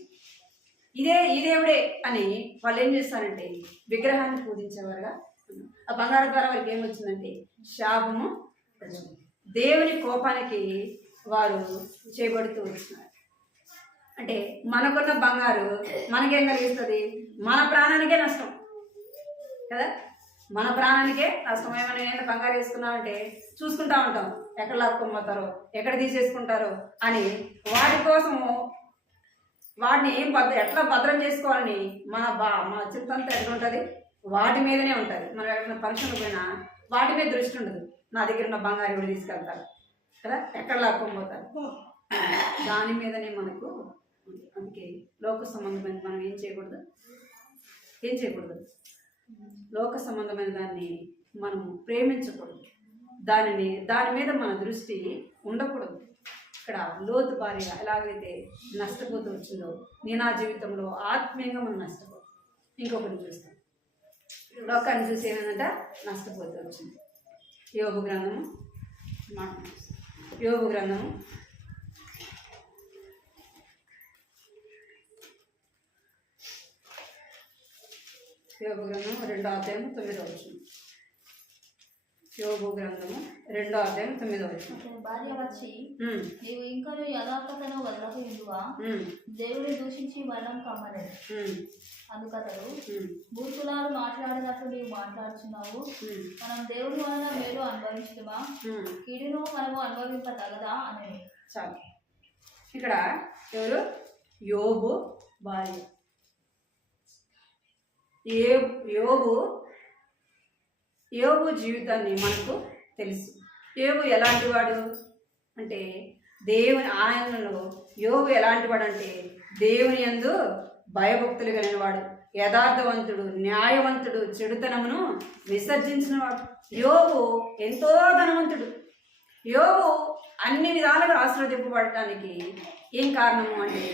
ఈ దేవుడే అని వాళ్ళు ఏం చేస్తారంటే విగ్రహాన్ని పూజించేవారుగా. ఆ బంగారం ద్వారా వారికి ఏమొచ్చిందంటే శాపము వచ్చింది. దేవుని కోపానికి వారు చేయబడుతూ వచ్చినారు. అంటే మనకున్న బంగారు మనకేం కలిగిస్తుంది? మన ప్రాణానికే నష్టం కదా. మన ప్రాణానికే నష్టం. ఏమైనా నేను బంగారు వేసుకున్నామంటే చూసుకుంటా ఉంటాం, ఎక్కడ లాక్కొనిపోతారో, ఎక్కడ తీసేసుకుంటారో అని. వాటి కోసము వాటిని ఎట్లా భద్రం చేసుకోవాలని మన చింతంతా ఎట్లా ఉంటుంది? వాటి మీదనే ఉంటుంది. మనం ఎక్కడైనా ఫంక్షన్కి పోయినా వాటి మీద దృష్టి ఉండదు. నా దగ్గర ఉన్న బంగారు ఎవరు తీసుకెళ్తారు కదా, ఎక్కడ లాక్కొనిపోతారు, దాని మీదనే మనకు. అందుకే లోక సంబంధమైన మనం ఏం చేయకూడదు? లోక సంబంధమైన దాన్ని మనం ప్రేమించకూడదు. దాని మీద మన దృష్టి ఉండకూడదు. ఇక్కడ లోతు భార్య ఎలాగైతే నష్టపోతూ వచ్చిందో, నేను ఆ జీవితంలో ఆత్మీయంగా మనం నష్టపోతాం. ఇంకొకరిని చూస్తాం, లోకాన్ని చూసి ఏమైందంట? నష్టపోతూ వచ్చింది. యోబు గ్రంథము 2:9. యోబు గ్రంథము 2:9. భార్య వచ్చి, నీవు ఇంకా యథార్థతను వదలకుండువా? దేవుని దూషించి మరణం కమ్మలేదు. అందుకతడు, మూర్ఖులాలు మాట్లాడినట్లు నీవు మాట్లాడుచున్నావు. మనం దేవుని వలన మేలు అనుభవించుమా? కీడును మనము అనుభవింపతగదా అని. చాలు. ఇక్కడ ఎవరు? యోబు భార్య. యోబు జీవితాన్ని మనకు తెలుసు. యోబు ఎలాంటి వాడు? అంటే దేవుని ఆయనలో యోబు ఎలాంటి వాడు అంటే దేవుని యందు భయభక్తులు కలిగిన వాడు, యథార్థవంతుడు, న్యాయవంతుడు, చెడుతనమును విసర్జించినవాడు. యోబు ఎంతో ధనవంతుడు. యోబు అన్ని విధాలుగా ఆశీర్వదింపబడటానికి ఏం కారణము అంటే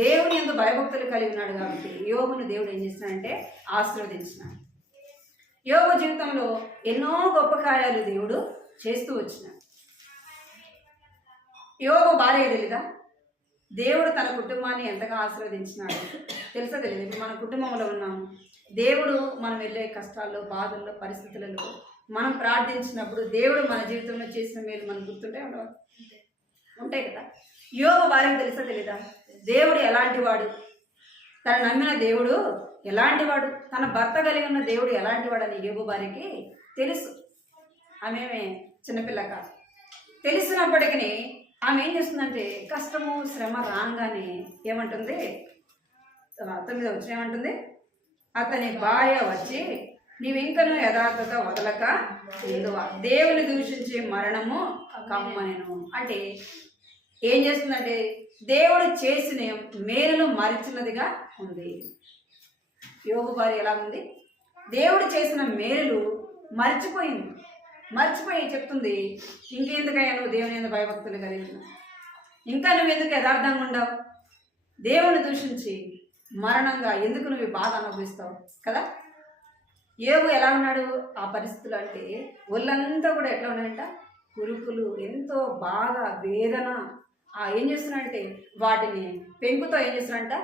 దేవుని యందు భయభక్తులు కలిగి ఉన్నాడు కాబట్టి యోబును దేవుడు ఏం చేస్తున్నాడంటే ఆశీర్వదించినాడు. యోబు జీవితంలో ఎన్నో గొప్ప కార్యాలు దేవుడు చేస్తూ వచ్చినాడు. యోబు భార్య తెలీదా? దేవుడు తన కుటుంబాన్ని ఎంతగా ఆశీర్వదించినాడు తెలుసా? తెలియదు. ఇప్పుడు మన కుటుంబంలో ఉన్నాము. దేవుడు మనం వెళ్ళే కష్టాల్లో, బాధల్లో, పరిస్థితులలో మనం ప్రార్థించినప్పుడు దేవుడు మన జీవితంలో చేసిన మేలు మనకు గుర్తుంటాయి ఉండవు? ఉంటాయి కదా. యోబు భార్యకు తెలుసా తెలీదా? దేవుడు ఎలాంటి వాడు, తను నమ్మిన దేవుడు ఎలాంటి వాడు, తన భర్త కలిగి ఉన్న దేవుడు ఎలాంటి వాడు అని యోబు భార్యకి తెలుసు. ఆమె చిన్నపిల్ల కాదు. తెలిసినప్పటికీ ఆమె ఏం చేస్తుందంటే కష్టము శ్రమ రాగానే ఏమంటుంది? 9వ వచనం ఏమంటుంది? అతని భార్య వచ్చి నీవింకను యథార్థత వదలక ఎందువా దేవుని దూషించే మరణము కమ్మనెను. అంటే ఏం చేస్తుందంటే దేవుడు చేసిన మేలును మరిచినదిగా ఉంది. యోబు భార్య ఎలా ఉంది? దేవుడు చేసిన మేలు మర్చిపోయింది. మర్చిపోయి చెప్తుంది, ఇంకెందుకయ్యా నువ్వు దేవుని యందు భయభక్తులు కలిగి ఉన్నావు, ఇంకా నువ్వెందుకు యథార్థంగా ఉండవు, దేవుని దూషించి మరణంగా ఎందుకు నువ్వు బాధ అనుభవిస్తావు కదా. యోబు ఎలా ఉన్నాడు ఆ పరిస్థితులు అంటే ఒళ్ళంతా కూడా ఎట్లా ఉన్నాయంట? కురుకులు, ఎంతో బాధ, వేదన. ఏం చేస్తున్నాడంటే వాటిని పెంకుతో ఏం చేస్తున్నాడంట?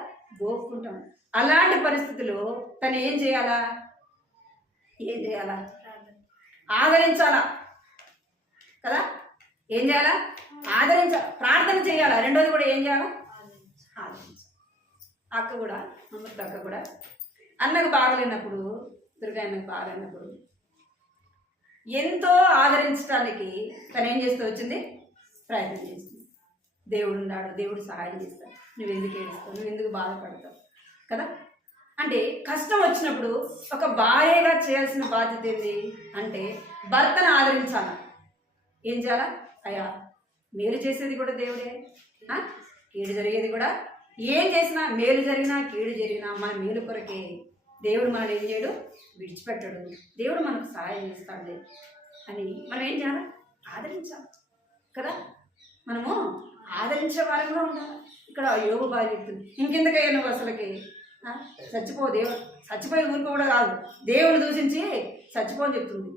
గోపుకుంటాం. అలాంటి పరిస్థితుల్లో తను ఏం చేయాలా? ఆదరించాలా కదా. ఏం చేయాలా? ఆదరించాలి, ప్రార్థన చేయాలా. రెండోది కూడా ఏం చేయాలా? ఆదరించాలి. అక్క కూడా, అమ్మతో అక్క కూడా అన్నకు బాగలేనప్పుడు, దుర్గాయనకు బాగలేనప్పుడు ఎంతో ఆదరించడానికి తను ఏం చేస్తూ వచ్చింది? ప్రయత్నం చేస్తుంది. దేవుడు ఉన్నాడు, దేవుడు సహాయం చేస్తాడు, నువ్వు ఎందుకు ఏడుస్తావు, నువ్వు ఎందుకు బాధపడతావు కదా. అంటే కష్టం వచ్చినప్పుడు ఒక భార్యగా చేయాల్సిన బాధ్యత ఏంటి అంటే భర్తను ఆదరించాలా. ఏం చేయాలా? అయ్యా మేలు చేసేది కూడా దేవుడే, కీడు జరిగేది కూడా. ఏం చేసినా, మేలు జరిగినా కీడు జరిగినా మన మేలు కొరకే. దేవుడు మనం ఏం చేయడు? విడిచిపెట్టడు. దేవుడు మనకు సహాయం చేస్తాడు అని మనం ఏం చేయాలి? ఆదరించాలి కదా. మనము ఆదరించే వారంగా ఉండాలి. ఇక్కడ యోబు భార్య చెప్తుంది, ఇంకెందుకయ్యా నువ్వు అసలుకి చచ్చిపో, దేవుడు చచ్చిపోయి ఊరుకో కూడా కాదు, దేవుని దూషించి చచ్చిపోని చెప్తుంది.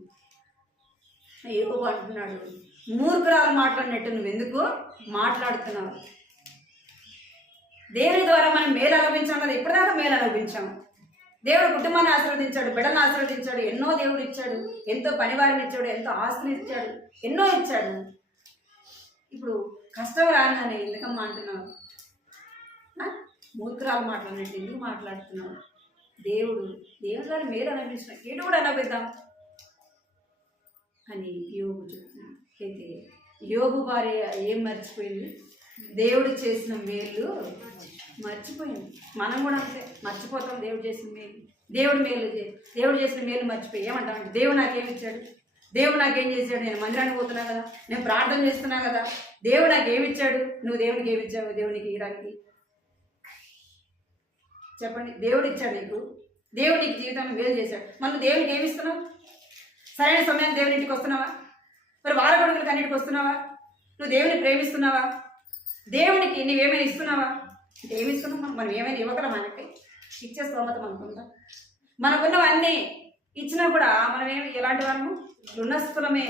యోబు అంటున్నాడు, మూర్ఖురాలు మాట్లాడినట్టు నువ్వెందుకు మాట్లాడుతున్నావు? దేవుని ద్వారా మనం మేలు అనుభవించాం కదా, ఇప్పటిదాకా మేలు అనుభవించాము. దేవుడు కుటుంబాన్ని ఆశీర్వదించాడు, బిడ్డను ఆశీర్వదించాడు, ఎన్నో దేవుడు ఇచ్చాడు, ఎంతో పనివారిని ఇచ్చాడు, ఎంతో ఆస్తిని ఇచ్చాడు, ఎన్నో ఇచ్చాడు. ఇప్పుడు కష్టం రాగానే ఎందుకమ్మా అంటున్నావు? మూర్ఖురాలు మాట్లాడినట్టు ఎందుకు మాట్లాడుతున్నావు? దేవుని ద్వారా మేలు అనుభవించిన ఏడు కూడా అనుభవిద్దాం అని యోబు చెప్తున్నాడు. అయితే యోబు భార్య ఏం మర్చిపోయింది? దేవుడు చేసిన మేలు మర్చిపోయింది. మనం కూడా అంతే మర్చిపోతాం. దేవుడు చేసిన మేలు, దేవుడు చేసిన మేలు మర్చిపోయి ఏమంటామంటే దేవుడు నాకేమి ఇచ్చాడు, దేవుడు నాకేం చేశాడు, నేను మందిరానికి పోతున్నా కదా, నేను ప్రార్థన చేస్తున్నా కదా, దేవుడు నాకేమి ఇచ్చాడు, నువ్వు దేవునికి ఏమి ఇచ్చావు? దేవునికి ఇవ్వడానికి చెప్పండి. దేవుడు ఇచ్చాడు నీకు, దేవుడు నీకు జీవితాన్ని మేలు చేశాడు, మనం దేవునికి ఏమి ఇస్తున్నావు? సరైన సమయాన్ని దేవుని ఇంటికి వస్తున్నావా? మరి వార కొడుకులకి అన్నిటికి వస్తున్నావా? నువ్వు దేవుని ప్రేమిస్తున్నావా? దేవునికి నువ్వేమైనా ఇస్తున్నావా? అంటే ఏమి ఇస్తున్నావు? మనం ఏమైనా ఇవ్వగలం? మనకి ఇచ్చే స్తోమత మనకుందా? మనకున్నవన్నీ ఇచ్చినా కూడా మనం ఎలాంటి వాళ్ళము? రుణస్థులమే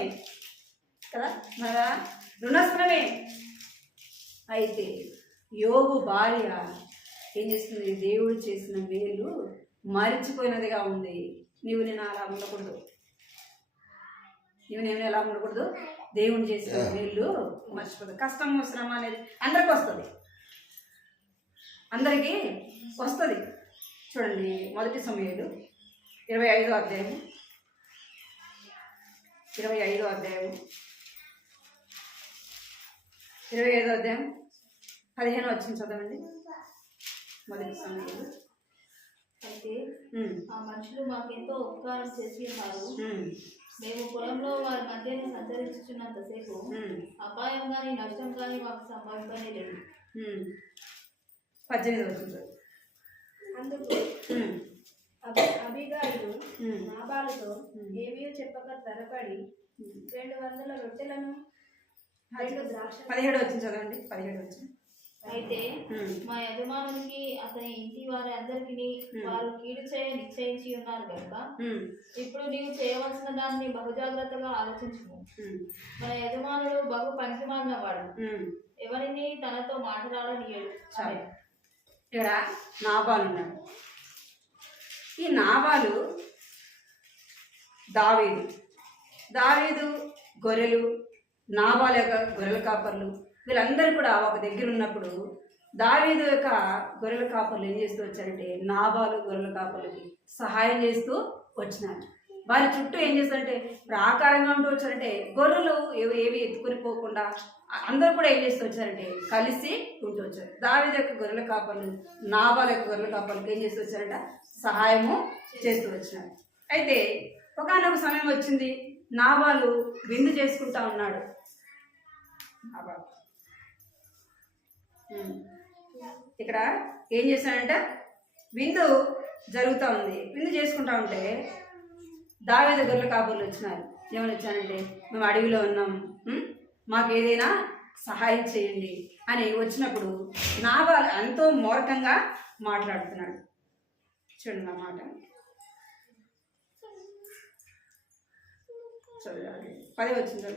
కదా, మన రుణస్థులమే. అయితే యోబు భార్య ఏం చేస్తుంది? దేవుడు చేసిన మేలు మరిచిపోయినదిగా ఉంది. నేను అలా ఉండకూడదు, నేను ఎలా ఉండకూడదు? దేవుడు చేసిన మేలు మర్చిపోదు. కష్టం శ్రమ అనేది అందరికి వస్తుంది, అందరికీ వస్తుంది. చూడండి, 1 సమూయేలు 25వ అధ్యాయం 25వ అధ్యాయం 15వ వచనం చదవండి. 1 సమూయేలు అయితే ఉమ్, ఆ మనుషులు మాకెంతో ఉపకారం చేసి ఉన్నారు. ఉమ్, మేము పొలంలో వారి మధ్యనే సంచరించుచున్నంతసేపు ఉమ్, అపాయం కానీ నష్టం కానీ మాకు సంభవింపనే లేదు. 18 వచ్చింది. అందుకు ఉమ్, అబీగాయిలు ఉమ్, నాబాలుతో ఉమ్. ఏమీ చెప్పక త్వరపడి 200 రొట్టెలను 2 ద్రాక్ష 17 వచ్చింది చదవండి. 17 వచ్చింది. అయితే మా యజమానునికి అతని ఇంటి వారి అందరికీ వారు కీడు చేయ నిశ్చయించి ఉన్నారు కనుక ఇప్పుడు నీవు చేయవలసిన దాన్ని బహుజాగ్రత్తగా ఆలోచించుము. మన యజమానుడు బహు పనికిమాలిన వాడు, ఎవరిని తనతో మాట్లాడనీయడు. చాలు. ఇక్కడ నాబాలు ఉన్నాడు. ఈ నాబాలు దావీదు గొర్రెలు, నాబాలు యొక్క గొర్రెల కాపర్లు వీళ్ళందరూ కూడా ఒక దగ్గర ఉన్నప్పుడు దావీదు యొక్క గొర్రెల కాపర్లు ఏం చేస్తూ వచ్చారంటే నాబాలు గొర్రెల కాపర్లకి సహాయం చేస్తూ వచ్చినారు. వారి చుట్టూ ఏం చేస్తారంటే ప్రాకారంగా ఉంటూ వచ్చారంటే గొర్రెలు ఏవి ఎత్తుకొని పోకుండా అందరూ కూడా ఏం చేస్తూ వచ్చారంటే కలిసి ఉంటూ వచ్చారు. దావీదు యొక్క గొర్రెల కాపర్లు నాబాలు యొక్క గొర్రెల కాపర్లకు ఏం చేస్తూ వచ్చారంట సహాయము చేస్తూ వచ్చినారు. అయితే ఒకానొక సమయం వచ్చింది, నాబాలు విందు చేసుకుంటా ఉన్నాడు. ఇక్కడ ఏం చేశాడంట, విందు జరుగుతూ ఉంది. విందు చేసుకుంటా ఉంటే దావీదు గొర్రెల కాపర్లు వచ్చినారు. ఏమని వచ్చానంటే మేము అడవిలో ఉన్నాం, మాకు ఏదైనా సహాయం చేయండి అని వచ్చినప్పుడు నాబాలు ఎంతో మూర్ఖంగా మాట్లాడుతున్నాడు. చూడండి నా మాట చదవాలి. 10 వచ్చింది.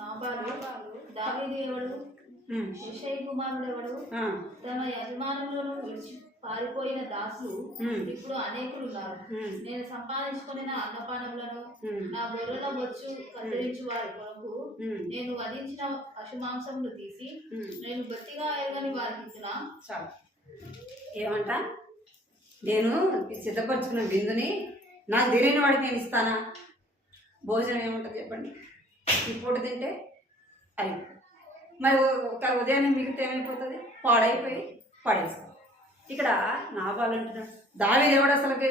నాబాలు దావీదు ఎవడు, యెషై కుమారుడు ఎవడు, తమ యజమానులను విడిచి పారిపోయిన దాసులు ఇప్పుడు అనేకులు ఉన్నారు. నేను సంపాదించుకుని అన్నపానములను నా గొర్రెల బొచ్చు కత్తిరించు వారి కొరకు నేను వధించిన పశు మాంసములు తీసి నేను గట్టిగా ఎరగని వారికి ఇచ్చిన. చాలు. ఏమంటా, నేను సిద్ధపరచుకున్న విందుని నాకు తెలియని వాడికి నేను ఇస్తానా? భోజనం ఏముంటుంది చెప్పండి? ఈ పూట తింటే అయి మరి ఒక ఉదయాన్నే మిగిలితే ఏమైపోతుంది? పాడైపోయి పడేస్తాం. ఇక్కడ నాబాలు అంటున్నాడు, దావీదు ఎవడు అసలుకి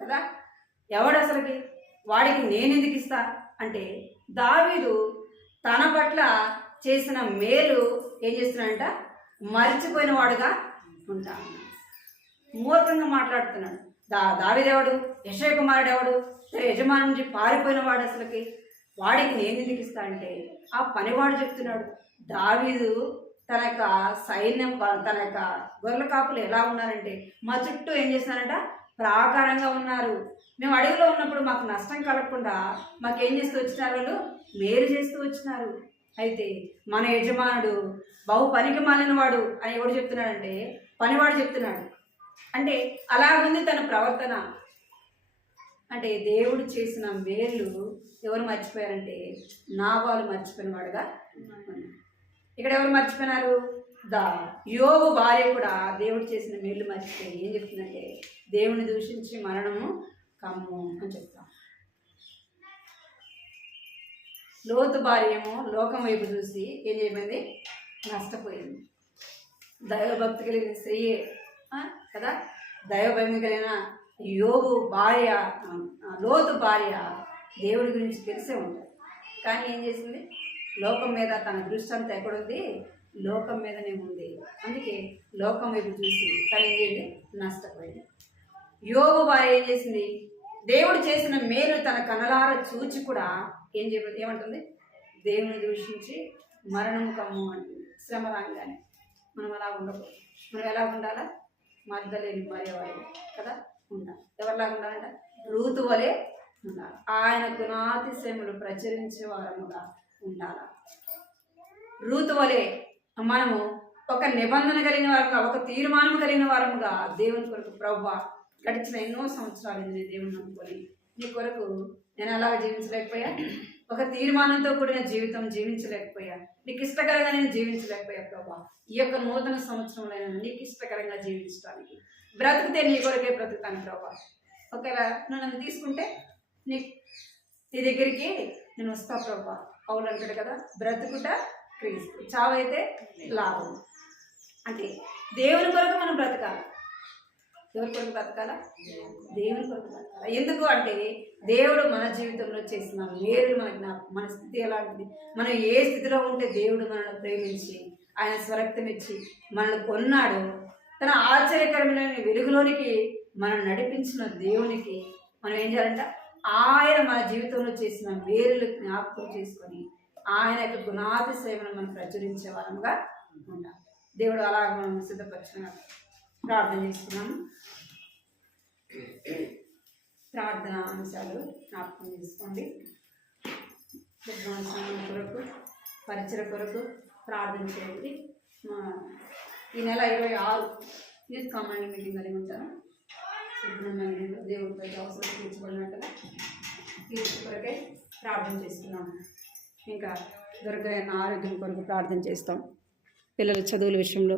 కదా, ఎవడు అసలుకి, వాడికి నేను ఎందుకు ఇస్తా అంటే దావీదు తన పట్ల చేసిన మేలు ఏం చేస్తున్నాడంట మర్చిపోయిన వాడుగా ఉంటాను. మూర్ఖంగా మాట్లాడుతున్నాడు. దావీదు ఎవడు, యెషై కుమారుడు ఎవడు, యజమాని నుంచి పారిపోయిన వాడు అసలుకి, వాడికి నేను ఎందుకు ఇస్తా అంటే ఆ పనివాడు చెప్తున్నాడు. దావీదు తన యొక్క సైన్యం, తన యొక్క గొర్రెల కాపులు ఎలా ఉన్నారంటే మా చుట్టూ ఏం చేస్తున్నారంట ప్రాకారంగా ఉన్నారు. మేము అడవిలో ఉన్నప్పుడు మాకు నష్టం కలగకుండా మాకేం చేస్తూ వచ్చినారు, వాళ్ళు మేలు చేస్తూ వచ్చినారు. అయితే మన యజమానుడు బహు పనికి మాలిన వాడు అని ఎవడు చెప్తున్నాడంటే పనివాడు చెప్తున్నాడు. అంటే అలాగుంది తన ప్రవర్తన. అంటే దేవుడు చేసిన మేలు ఎవరు మర్చిపోయారంటే నాబాలు మర్చిపోయిన వాడుగా. ఇక్కడ ఎవరు మర్చిపోయినారు? యోబు భార్య కూడా దేవుడు చేసిన మేలు మర్చిపోయి ఏం చెప్తుందంటే దేవుని దూషించి మరణము కమ్ము అని చెప్తాం. లోతు భార్య ఏమో లోకం వైపు చూసి ఏం చేయమైంది, నష్టపోయింది. దైవభక్తి కలిగిన స్త్రీయే కదా, దైవభక్తి కలిగిన యోబు భార్య, లోతు భార్య దేవుడి గురించి తెలిసే ఉంటుంది. కానీ ఏం చేసింది, లోకం మీద తన దృష్టి అంతా ఎక్కడుంది, లోకం మీదనే ఉంది. అందుకే లోకం వైపు చూసి తను ఏం చేసింది, నష్టపోయింది. యోబు భార్య ఏం చేసింది, దేవుడు చేసిన మేలు తన కనలార చూచి కూడా ఏమంటుంది, దేవుని దూషించి మరణం కమ్ము అంటుంది. శ్రమ రాగానే మనం అలా ఉండకూడదు. మనం ఎలా ఉండాలా, మద్దలేని మర్యాద కదా ఉండాలి. ఎవరిలాగా ఉండాలంట, రూతు వలె ఉండాలి. ఆయన గుణాతిశయములు ప్రచురించే వారముగా ఉండాలి. రూతు వలె మనము ఒక నిబంధన కలిగిన వారుగా, ఒక తీర్మానం కలిగిన వారముగా దేవుని కొరకు ప్రభువా గడిచిన ఎన్నో సంవత్సరాలు నేను దేవుని నమ్ముకొని నీ కొరకు నేను అలాగ జీవించలేకపోయా, ఒక తీర్మానంతో కూడిన జీవితం జీవించలేకపోయా, నీకు ఇష్టకరంగా నేను జీవించలేకపోయా ప్రభా. ఈ యొక్క నూతన సంవత్సరంలో నీకు ఇష్టకరంగా జీవించడానికి బ్రతికితే నీ కొరకే బ్రతుకుతాను ప్రభా. ఒకవేళ నువ్వు నన్ను తీసుకుంటే నీ దగ్గరికి నేను వస్తా ప్రభా. పౌలు అంటాడు కదా, బ్రతుకుట క్రీస్తు, చావైతే లాభం. అంటే దేవుని కొరకు మనం బ్రతకాలి. ఎవరి కొరకు బ్రతకాలా? దేవుని కొరకు బ్రతకాలా. ఎందుకు అంటే దేవుడు మన జీవితంలో చేసిన మేలు మన స్థితి ఎలాంటిది, మనం ఏ స్థితిలో ఉంటే దేవుడు మనల్ని ప్రేమించి ఆయన స్వరక్తం ఇచ్చి మనల్ని కొన్నాడు, తన ఆశ్చర్యకరమైన వెలుగులోనికి మనం నడిపించిన దేవునికి మనం ఏం చేయాలంట? ఆయన మన జీవితంలో చేసిన మేలు జ్ఞాపకం చేసుకొని ఆయన యొక్క గుణాతిశయమును మనం ప్రచురించే వారముగా ఉండాలి. దేవుడు అలాగ మనం సిద్ధపరిచిన ప్రార్థన చేసుకున్నాము. ప్రార్థన అంశాలు జ్ఞాపకం చేసుకోండి. కొరకు పరిచయ కొరకు ప్రార్థన చేయండి. ఈ నెల 26 యూత్ కమాండింగ్ మీటింగ్ కలిగి ఉంటాను. దేవుడిపై అవసరం తీర్చబడినట్టుగా యూత్ కొరకై ప్రార్థన చేస్తున్నాము. ఇంకా దొరకైన ఆరోగ్యం కొరకు ప్రార్థన చేస్తాం. పిల్లల చదువుల విషయంలో